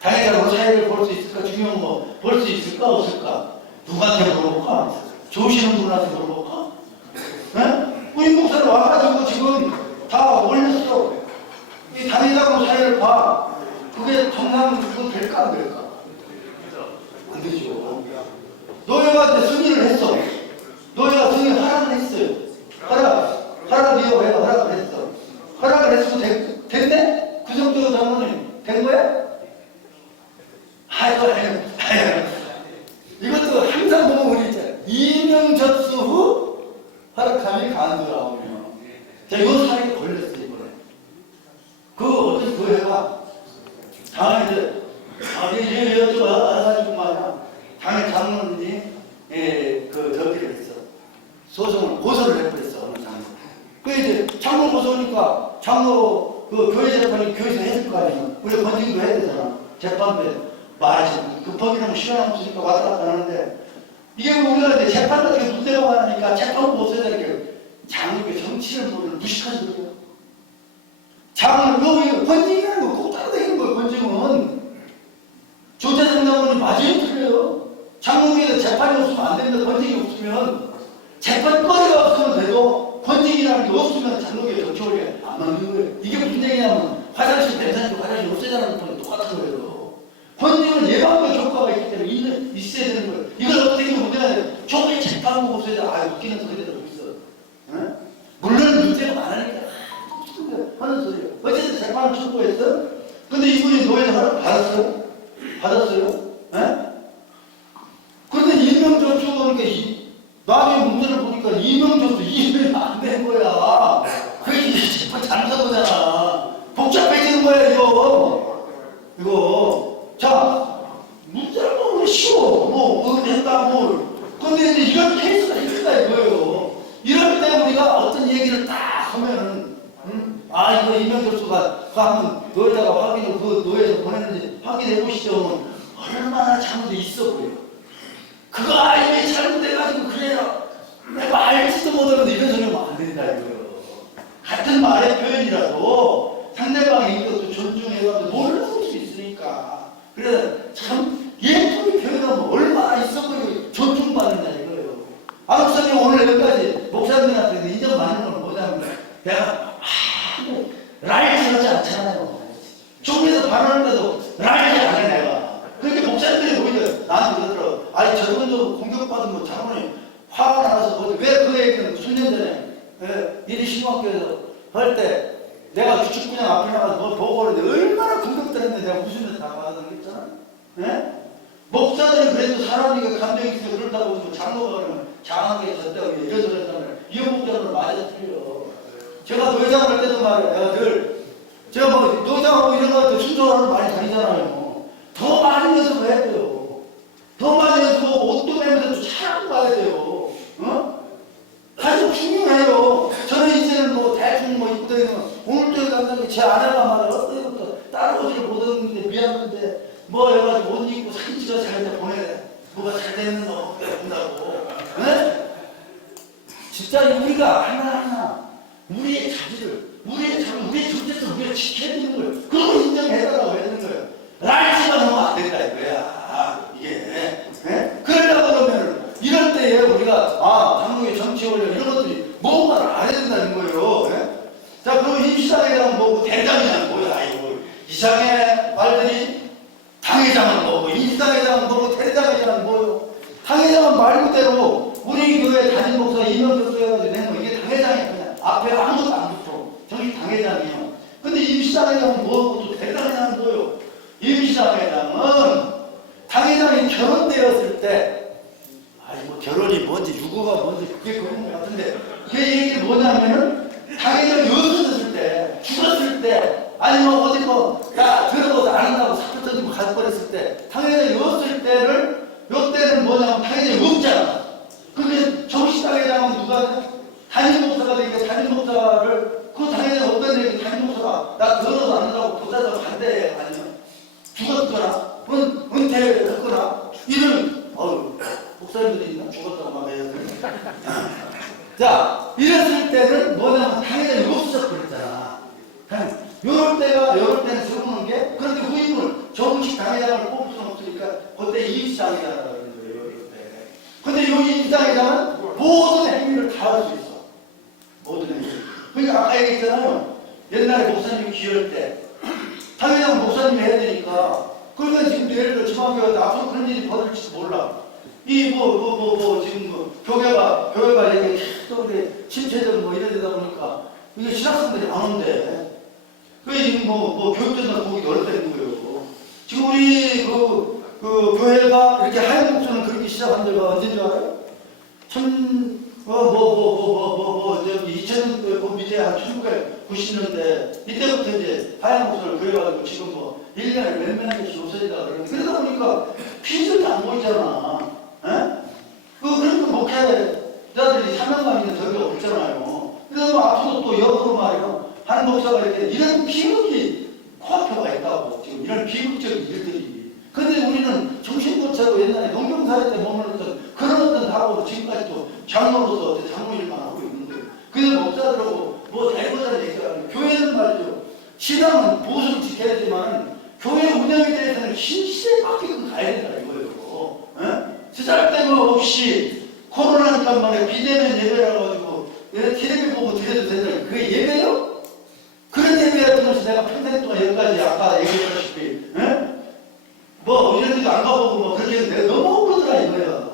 다회장으로 사회를 볼 수 있을까? 중요한 거 볼 수 있을까 없을까? 누구한테 물어볼까? 좋으시는 분한테 물어볼까? 네? 우리 목사를 와가지고 지금 다 올렸어. 이 다회장으로 사회를 봐. 그게 정상 그거 될까 안 될까? 안 되죠. 노예가 승인을 했어. 노예가 승인 허락을 했어요. 허락을 이용해서 허락을 했어. 허락을 했어. 됐네? 그 정도 장면이 된 거야? 이것도 항상 보면 우리 있잖아요. 이명 접수 후 허락함이 간두라오면. 자, 이 사례에 걸렸어, 이번에. 어떤 교회가 다음에 이제, 얘 여쭤봐. 알아가지고 말이야. 당의 장로님이 저기를 했어. 고소를 해버렸어. 어느 장로. 이제 장로 고소니까 장로 교회 재판이 교회에서 했을 거 아니야. 우리 건진도 해야 되잖아. 재판부에 말하지. 법이랑 시간 없으니까 왔다 갔다 하는데 이게 우리가 이제 재판 같은 게 문제가 많으니까 재판부 못 써야 되니까 장로의 정치를 모르는 무식하지 그래요. 장로 건진이라는 거 꼭 따라다니는 거예요. 건진은. 조태장로는 맞아요, 틀려요. 장로에서 재판이 없으면 안 되는데 권직이 없으면 재판거리가 없으면 돼도 권직이라는 게 없으면 장로계 정치원리가 안 맞는 거예요. 이게 무슨 얘기냐면 화장실 냄새나고 화장실 없애자는 건 똑같은 거예요. 권직은 예방과 효과가 있기 때문에 있어야 되는 거예요. 이걸 어떻게 보면 조금 재판하고 없애자. 웃기는 소리들하고 있어. 네? 물론 문제가 많으니까 하는 소리예요. 어쨌든 재판을 청구했어. 근데 이분이 노예를 허락 받았어요? 네? 그런데 이명접수 보니까 나중에 문제를 보니까 이명접수 이명이 안 된 거야. 그게 이제 재판 잘못한 거잖아. 복잡해지는 거야 이거. 자, 문제를 보면 쉬워. 했다 그런데 이제 이런 케이스가 있다 이거예요. 이럴 때 우리가 어떤 얘기를 딱 하면은 이거 이명접수가 한번 노예다가 확인을 노예에서 보냈는지 확인해 보시죠. 얼마나 잘못돼 있어 보여. 그거 이게 잘못돼가지고 그래요. 내가 알지도 못하는데 이런 소리 하면 안 된다 이거요. 같은 말의 표현이라도 상대방의 이것도 존중해가지고 놀라울 수 있으니까. 그래서 참 예쁘게 표현하면 얼마나 있어 보이고 존중받는다 이거예요. 목사님 오늘 여기까지 목사님한테 인정 받는 건 뭐냐면 내가 라이트 하지 않잖아요. 종에서 발언할 때도 라이트 안 해 내가. 그렇게 목사님들이 보이죠. 나한테 그러더라고. 저번도 공격받으면 장로님 화가 나서 왜 그 얘기는 수년 전에 일이 신학교에서 할 때 내가 축구장 앞에 나가서 뭐 보고 하는데 얼마나 공격들했는데 내가 무슨 일 당하는 거 있잖아. 네? 목사들은 그래도 사람이니까 감정이 있으면 그런다고 해서 장로가 그러면 장하게 졌다고 이런 소리 했다면 이용복장으로 맞아 틀려. 제가 노회장을 할 때도 말이야. 내가 늘 제가 노회장하고 이런 거 할 때 순서하는 많이 다니잖아요. 더 많이 연습을 해야 돼요. 더 많이 연습하고 옷도 매면서 잘 봐야 돼요. 아주 중요해요. 저는 이제는 대충 입고 다니면 오늘도 간다는 제 아내가 말이야. 어때부터 다른 옷을 못 얻는데 미안한데 해가지고 옷 입고 사진 찍어서 자기한테 보내래. 뭐가 잘 되는 거 본다고. 네? 진짜 우리가 하나하나 우리의 자질을 우리의 존재성을 우리가 지켜야 되는 거예요. 그걸 인정해달라고 해야 되는 거예요. 라이트가 너무 안 된다 이거야. 이게. 네? 그러면 된다는 거예요. 예? 자, 그럼 임시당회장은 뭐고 대장이냐는 뭐야? 아이고, 이상의 말들이 당회장은 뭐고 임시당회장은 뭐고 대장회장은 뭐요? 당회장은 말 그대로 우리 교회 담임 목사 이명 교수해가지고 낸 거 이게 당회장이야. 그냥 앞에 아무것도 안 붙어. 저기 당회장이에요. 근데 임시당회장은 뭐고 또 대장회장은 뭐요? 임시당회장은 당회장이 결혼되었을 때 아니 뭐 결혼이 뭔지 유고가 뭔지 그게 그런 것 같은데 그 얘기 뭐냐면은 당회장이 없어졌을 때 죽었을 때 아니면 어디 뭐나 들어가서 안 한다고 사표 터지고 갈 뻔했을 때 당회장이 없을 때를 요 때는 뭐냐면 당회장이 없잖아. 그게 정시당회장은 누가 담임 목사가 되니까 담임 목사를 그 당회장이 없다는 얘기 담임 목사가 나 들어가서 안 한다고 보자자고 반대 아니면 죽었거나 은퇴했거나 이런 목사님들이 있나? 죽었다고 막 해야 돼. 자, 이랬을 때는 뭐냐면 당회장이 없어 그랬잖아. 요럴 때는 세우는 게 그런데 후임을 정식 당회장을 뽑을 수는 없으니까 그때 임시당회장이라고 그러는 거예요. 이때. 근데 요 임시당회장은 모든 행위를 다 할 수 있어. 모든 행위. 그러니까 아까 얘기했잖아요. 옛날에 목사님이 귀할 때 당회장은 목사님이 해야 되니까 그러니까 지금 예를 들어 지방교회 앞으로 그런 일이 벌어질지도 몰라. 지금 교회가 이렇게 또 침체적 뭐 이러다 보니까 이게 신학생들이 안 온대. 그게 지금 교육전당 보기 어렵다는 거예요. 지금 우리 그 교회가 이렇게 하얀 목소리를 그렇게 시작한 데가 언제인 줄 알아요? 2000년 밑에 한 1990년대 이때부터 이제 하얀 목소리를 그려가지고 지금 1년에 몇몇 개씩 없어지다 그러는데 그러다 보니까 피지도 안 보이잖아. 그러니까 목회자들이 사명감 있는 저기가 없잖아요. 그래서 앞으로 또 역으로 말이요. 한 목사가 이렇게 이런 비극이 코앞에가 있다고 지금 이런 비극적인 일들이. 근데 우리는 정신 못 차리고 옛날에 농경사회 때 머물렀던 그런 어떤 사고로 지금까지도 장로로서 장로일만 하고 있는 거예요. 그래서 목사들하고 뭐 대보자를 얘기하는 교회는 말이죠. 신앙은 보수를 지켜야 되지만 교회 운영에 대해서는 신시대에 맞게끔 가야 된다 이거예요. 쓰잘데가 없이 코로나니까 말이야 비대면 예배라고 가지고 텔레비 보고 드려도 된다. 그게 예배요? 그런 예배 같은 것이 내가 평생 동안 여기까지 아까 얘기했다시피 이런 데도 안 가보고 그렇게 해서 내가 너무 억울하더라 이거야.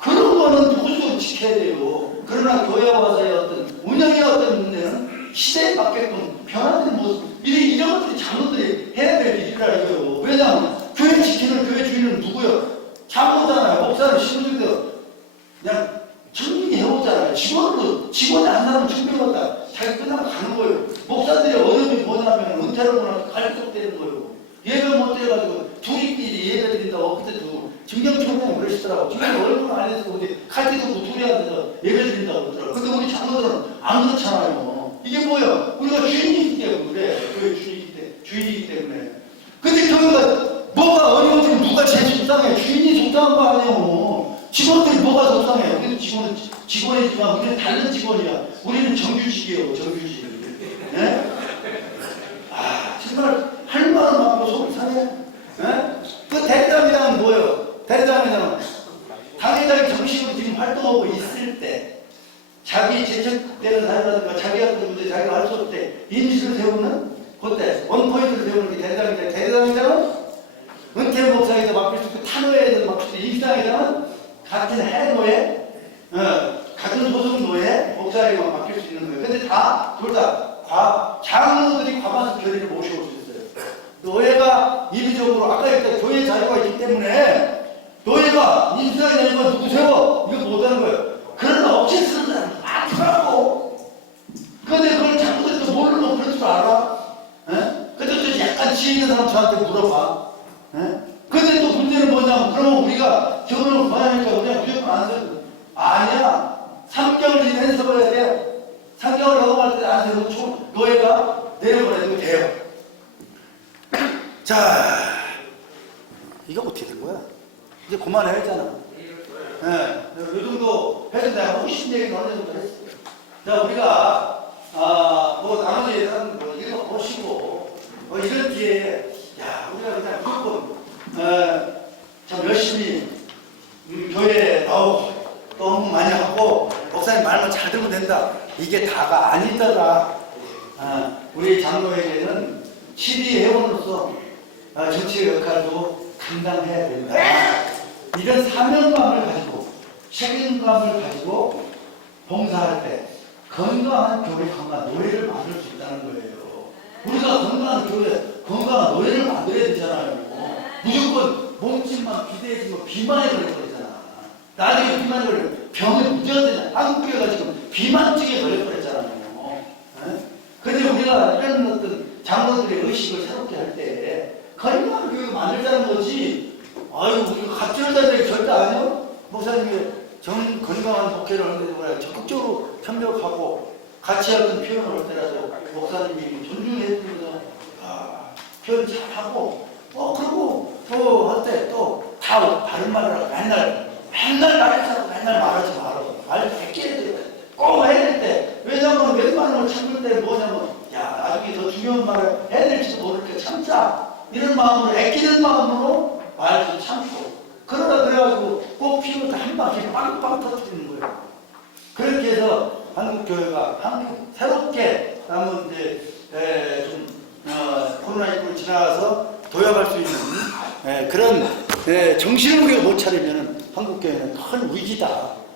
그런 거는 보수를 지켜야 돼요. 그러나 교회에 와서의 어떤 운영의 어떤 문제는 시대에 맞게끔 변화되는 모습 이런 것들이 장로들이 해야 될 일이라 이거예요. 왜냐하면 교회 지키는 교회 주인은 누구요? 장로잖아요. 목사를 신부님도 그냥 청빙이 해오잖아요. 직원이 안 나면 청빙받다 자기 끝나면 가는 거예요. 목사들의 어려움이 뭐냐면 은퇴를 보면 갈등되는 거예요. 예배 못 해가지고 둘이끼리 예배 드린다고 그때도 증경총장이 그러시더라고. 지금 얼굴 안 해서 어디 칼퇴도 둘이한테서 예배 드린다고 그러더라고. 근데 우리 장로들은 안 그렇잖아요. 이게 뭐야? 우리가 주인이기 때문에 그래. 교회 주인이기 때문에. 근데 교회가 뭐가 어려워지면 누가 제일 속상해? 주인이 속상한 거 아니에요. 직원들이 뭐가 속상해요? 우리는 직원이지만 우리는 다른 직원이야. 우리는 정규직이에요. 정규직. 네? 정말 할 말은 많고 속이 상해. 그 대장회장은 뭐예요? 대장회장은 당회장이 정식으로 지금 활동하고 있을 때 자기 제척되는 사람이라든가 자기 같은 문제 자기가 할 수 없을 때 임시를 세우는 그때 원포인트를 세우는 게 대장회장. 대장회장은 은퇴 목사에도 맡길 수 있고 탄노회에도 맡길 수 있고 임시당회장은 같은 해노회 같은 소속 노예 목사에게만 맡길 수 있는 거예요. 근데 둘 다 장로들이 과반수 결의를 모셔올 수 있어요. 노예가 임의적으로 아까 얘기했던 교회 자유가 있기 때문에 노예가 임시당회장이면 누구 세워? 이거 못하는 거예요. 그러나 억지 쓰는 사람 많더라고. 근데 그걸 장로들이 또 모르면 그럴 줄 알아? 근데 또 약간 지혜 있는 사람 저한테 물어봐. 근데 또 문제는 뭐냐면 그러면 우리가 결혼을 봐야니까 그냥 무조건 안 되고 아니야. 3개월 지내서 해야 돼. 3개월 넘어갈 때 안 되고 노예가 내려보내도 돼요. 자, 이거 어떻게 된 거야? 이제 그만해야 했잖아. 요 정도 해도 내가 훨씬 얘기 어느 정도 했어. 자, 우리가 나머지 예산 이거 보시고 이런 기회에 우리가 그냥 무조건 참 열심히 교회에 나오고 또 업무 많이 하고 목사님 말만 잘 들으면 된다. 이게 다가 아니더라. 우리 장로에게는 치리 회원으로서 정치의 역할도 감당해야 된다. 이런 사명감을 가지고 책임감을 가지고 봉사할 때 건강한 교회, 건강한 노예를 만들 수 있다는 거예요. 우리가 건강한 교회, 건강한 노예를 만들어야 되잖아요. 무조건 몸집만 기대해주면 비만에 걸려버리잖아. 나중에 비만에 걸려 병에 문제가 되잖아. 한국교회가 지금 비만증에 걸려버렸잖아요. 근데 우리가 이런 어떤 장로들의 의식을 새롭게 할 때 건강한 교회를 만들자는 거지. 아유, 우리가 갑질하자는 얘기 절대 아니요. 목사님이 건강한 목회를 하는데 적극적으로 협력하고 같이 하는 표현을 할 때라도 목사님이 존중해 주면서 표현 잘하고 그리고 또 할 때 또 다 바른 말을 하고 맨날 말해서 맨날 말하지 말고 말 100개 해야 돼. 꼭 해야 될 때. 왜냐면 웬만하면 참을 때 뭐냐면 나중에 더 중요한 말을 해야 될지도 모르니까 참자. 이런 마음으로 애끼는 마음으로 말 좀 참고. 그러다 그래가지고 꼭 피우면 한 바퀴 빵빵 터뜨리는 거예요. 그렇게 해서 한국교회가 새롭게 한번 이제 좀 코로나19를 지나가서 도약할 수 있는 그런 정신을 우리가 못 차리면 한국교회는 큰 위기다.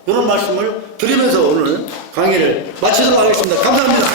이런 말씀을 드리면서 오늘 강의를 마치도록 하겠습니다. 감사합니다.